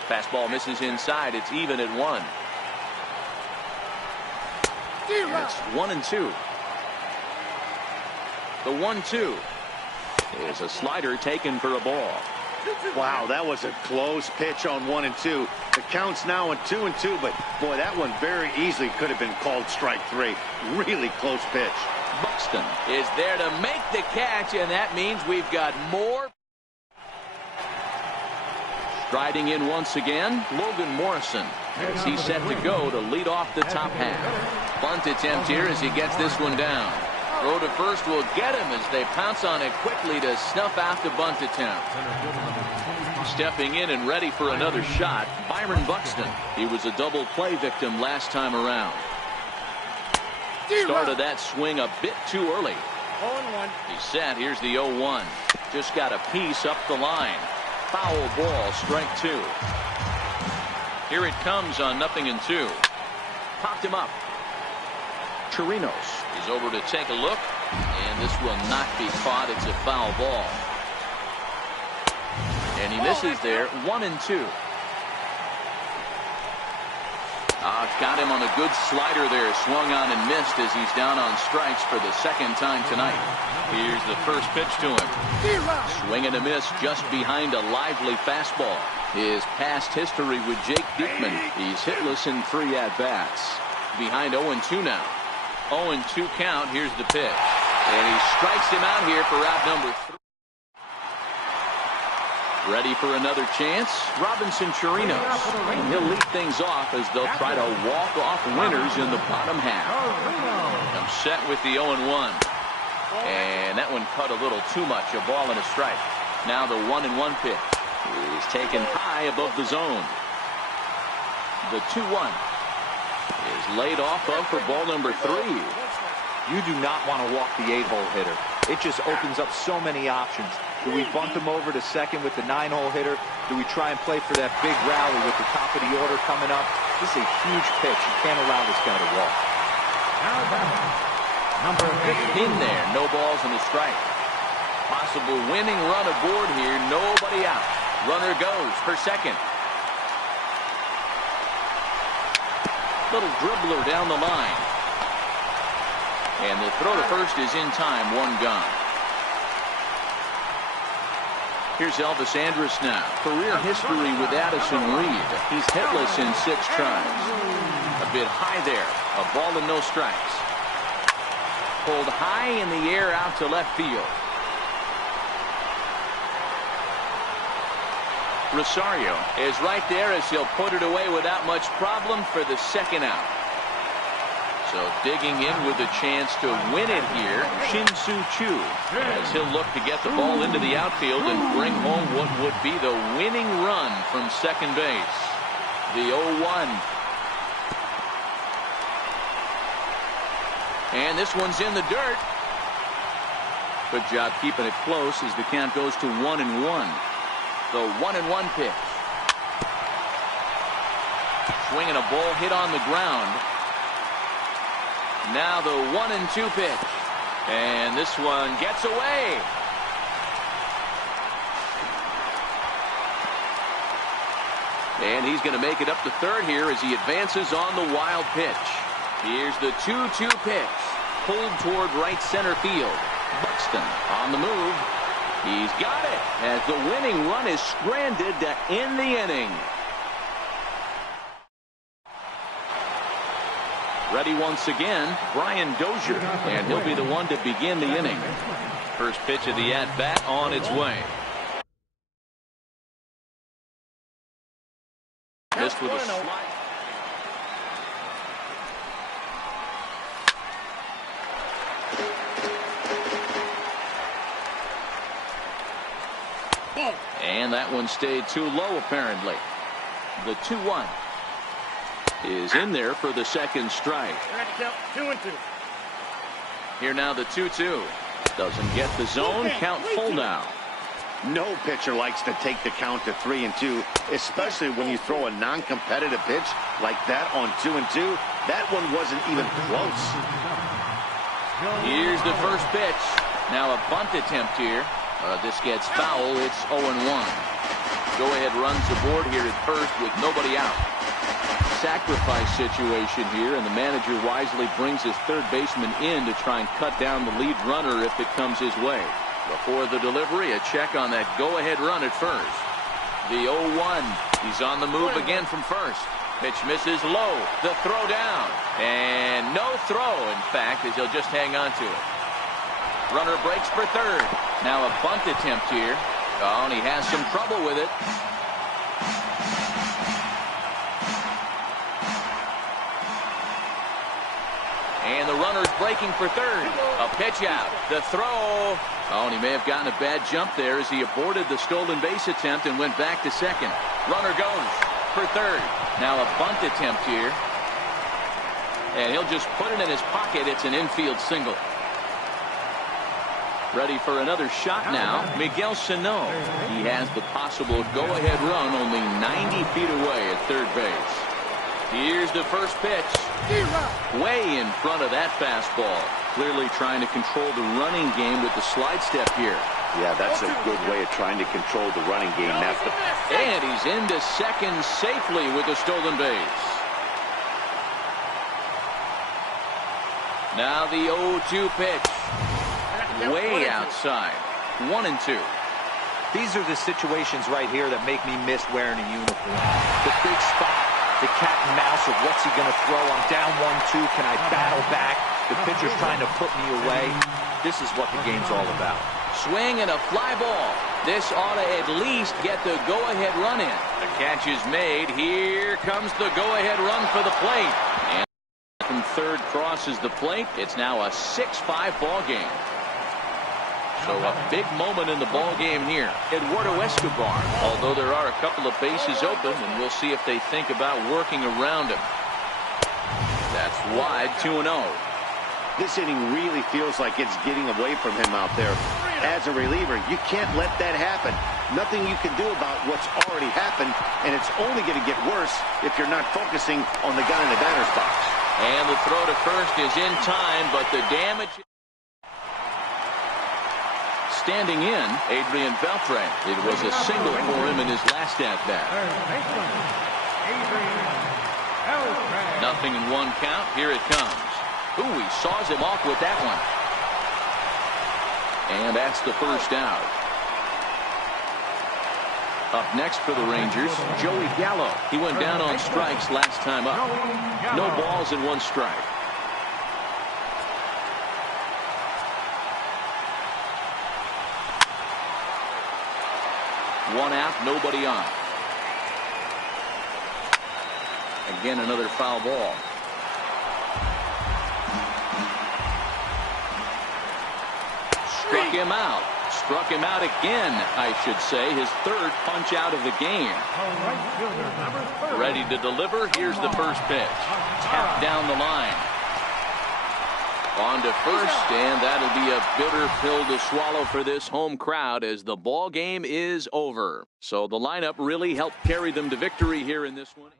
Fastball misses inside. It's even at 1. It's 1-2. The 1-2 is a slider taken for a ball. Wow, that was a close pitch on 1-2. The count's now at 2-2, but boy, that one very easily could have been called strike 3. Really close pitch. Buxton is there to make the catch, and that means we've got more. Striding in once again, Logan Morrison, as he's set to go to lead off the top half. Bunt attempt here as he gets this one down. Throw to first will get him as they pounce on it quickly to snuff out the bunt attempt. Stepping in and ready for another shot, Byron Buxton. He was a double play victim last time around. Started that swing a bit too early. 0-1. He's set. Here's the 0-1. Just got a piece up the line. Foul ball, strike 2. Here it comes on 0-2. Popped him up. Chirinos is over to take a look, and this will not be caught. It's a foul ball. And he misses there. 1-2. Got him on a good slider there. Swung on and missed as he's down on strikes for the 2nd time tonight. Here's the first pitch to him. Swing and a miss just behind a lively fastball. His past history with Jake Diekman. He's hitless in 3 at-bats. Behind 0-2 now. 0-2 count. Here's the pitch. And he strikes him out here for out number 3. Ready for another chance. Robinson Chirinos. And he'll lead things off as they'll try to walk off winners in the bottom half. I'm set with the 0-1. And that one cut a little too much. A ball and a strike. Now the 1-1 pitch is taken high above the zone. The 2-1 is laid off of for ball number 3. You do not want to walk the 8-hole hitter. It just opens up so many options. Do we bunt him over to second with the 9-hole hitter? Do we try and play for that big rally with the top of the order coming up? This is a huge pitch. You can't allow this guy to walk. Number 15. In there, no balls and a strike. Possible winning run aboard here. Nobody out. Runner goes for second. Little dribbler down the line. And the throw to first is in time. 1 gone. Here's Elvis Andrus now. Career history with Addison Reed. He's hitless in 6 tries. A bit high there. A ball and no strikes. Pulled high in the air out to left field. Rosario is right there as he'll put it away without much problem for the 2nd out. So digging in with a chance to win it here, Shin-Soo Choo, as he'll look to get the ball into the outfield and bring home what would be the winning run from second base. The 0-1. And this one's in the dirt. Good job keeping it close as the count goes to 1-1. The 1-1 pitch. Swinging a ball hit on the ground. Now the 1-2 pitch. And this one gets away. And he's going to make it up to third here as he advances on the wild pitch. Here's the 2-2 pitch. Pulled toward right center field. Buxton on the move. He's got it as the winning run is stranded to end the inning. Ready once again, Brian Dozier, and he'll be the one to begin the inning. First pitch of the at-bat on its way. Missed with a slide. And that one stayed too low, apparently. The 2-1 is in there for the second strike. 2-2. Here now the 2-2. Doesn't get the zone. Count full now. No pitcher likes to take the count to 3-2, especially when you throw a non-competitive pitch like that on 2-2. That one wasn't even close. Here's the first pitch. Now a bunt attempt here. This gets foul. It's 0-1. Go-ahead runs aboard here at first with nobody out. Sacrifice situation here, and the manager wisely brings his third baseman in to try and cut down the lead runner if it comes his way. Before the delivery, a check on that go-ahead run at first. The 0-1. He's on the move again from first. Pitch misses low. The throw down. And no throw, in fact, as he'll just hang on to it. Runner breaks for third. Now a bunt attempt here. Oh, and he has some trouble with it. And the runner's breaking for third. A pitch out. The throw. Oh, and he may have gotten a bad jump there as he aborted the stolen base attempt and went back to second. Runner goes for third. Now a bunt attempt here. And he'll just put it in his pocket. It's an infield single. Ready for another shot now, Miguel Sano. He has the possible go-ahead run only 90 feet away at third base. Here's the first pitch. Way in front of that fastball. Clearly trying to control the running game with the slide step here. Yeah, that's a good way of trying to control the running game. And he's into second safely with the stolen base. Now the 0-2 pitch. Way outside. 1-2. These are the situations right here that make me miss wearing a uniform. The big spot, the cat and mouse of what's he going to throw. I'm down 1-2. Can I battle back? The pitcher's trying to put me away. This is what the game's all about. Swing and a fly ball. This ought to at least get the go-ahead run in. The catch is made. Here comes the go-ahead run for the plate. And from third crosses the plate. It's now a 6-5 ball game. So a big moment in the ball game here. Eduardo Escobar, although there are a couple of bases open, and we'll see if they think about working around him. That's wide, 2-0. This inning really feels like it's getting away from him out there. As a reliever, you can't let that happen. Nothing you can do about what's already happened, and it's only going to get worse if you're not focusing on the guy in the batter's box. And the throw to first is in time, but the damage... Standing in, Adrian Beltre. It was a single for him in his last at-bat. Nothing in one count. Here it comes. Ooh, he saws him off with that one. And that's the first out. Up next for the Rangers, Joey Gallo. He went down on strikes last time up. No balls and one strike. One out, nobody on. Again, another foul ball. Struck him out. Struck him out again, I should say. His third punch out of the game. Right fielder, number 30. Ready to deliver. Here's the first pitch. Tapped down the line. On to first, and that'll be a bitter pill to swallow for this home crowd as the ball game is over. So the lineup really helped carry them to victory here in this one.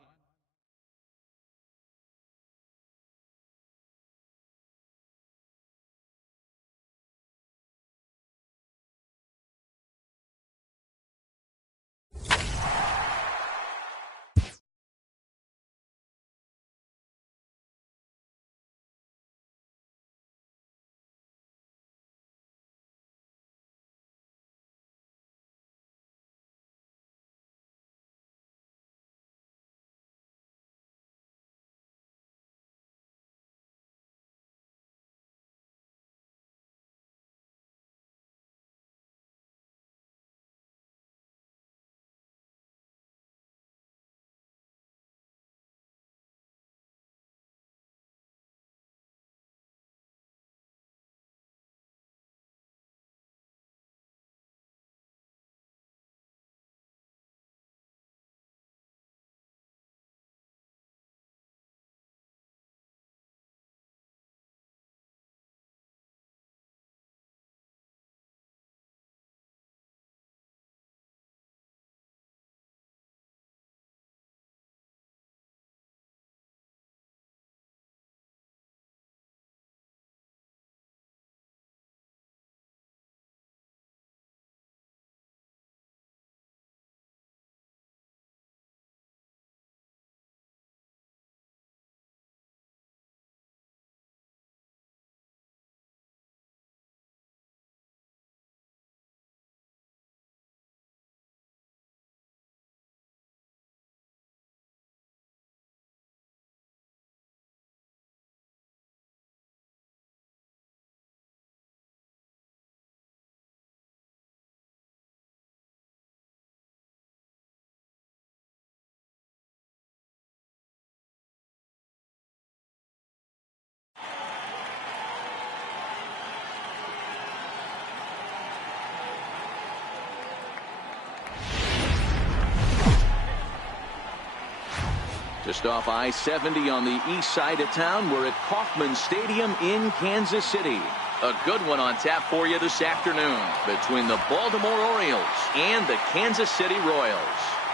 Just off I-70 on the east side of town, we're at Kauffman Stadium in Kansas City. A good one on tap for you this afternoon between the Baltimore Orioles and the Kansas City Royals.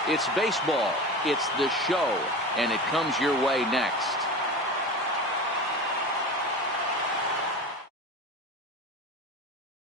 It's baseball, it's the show, and it comes your way next.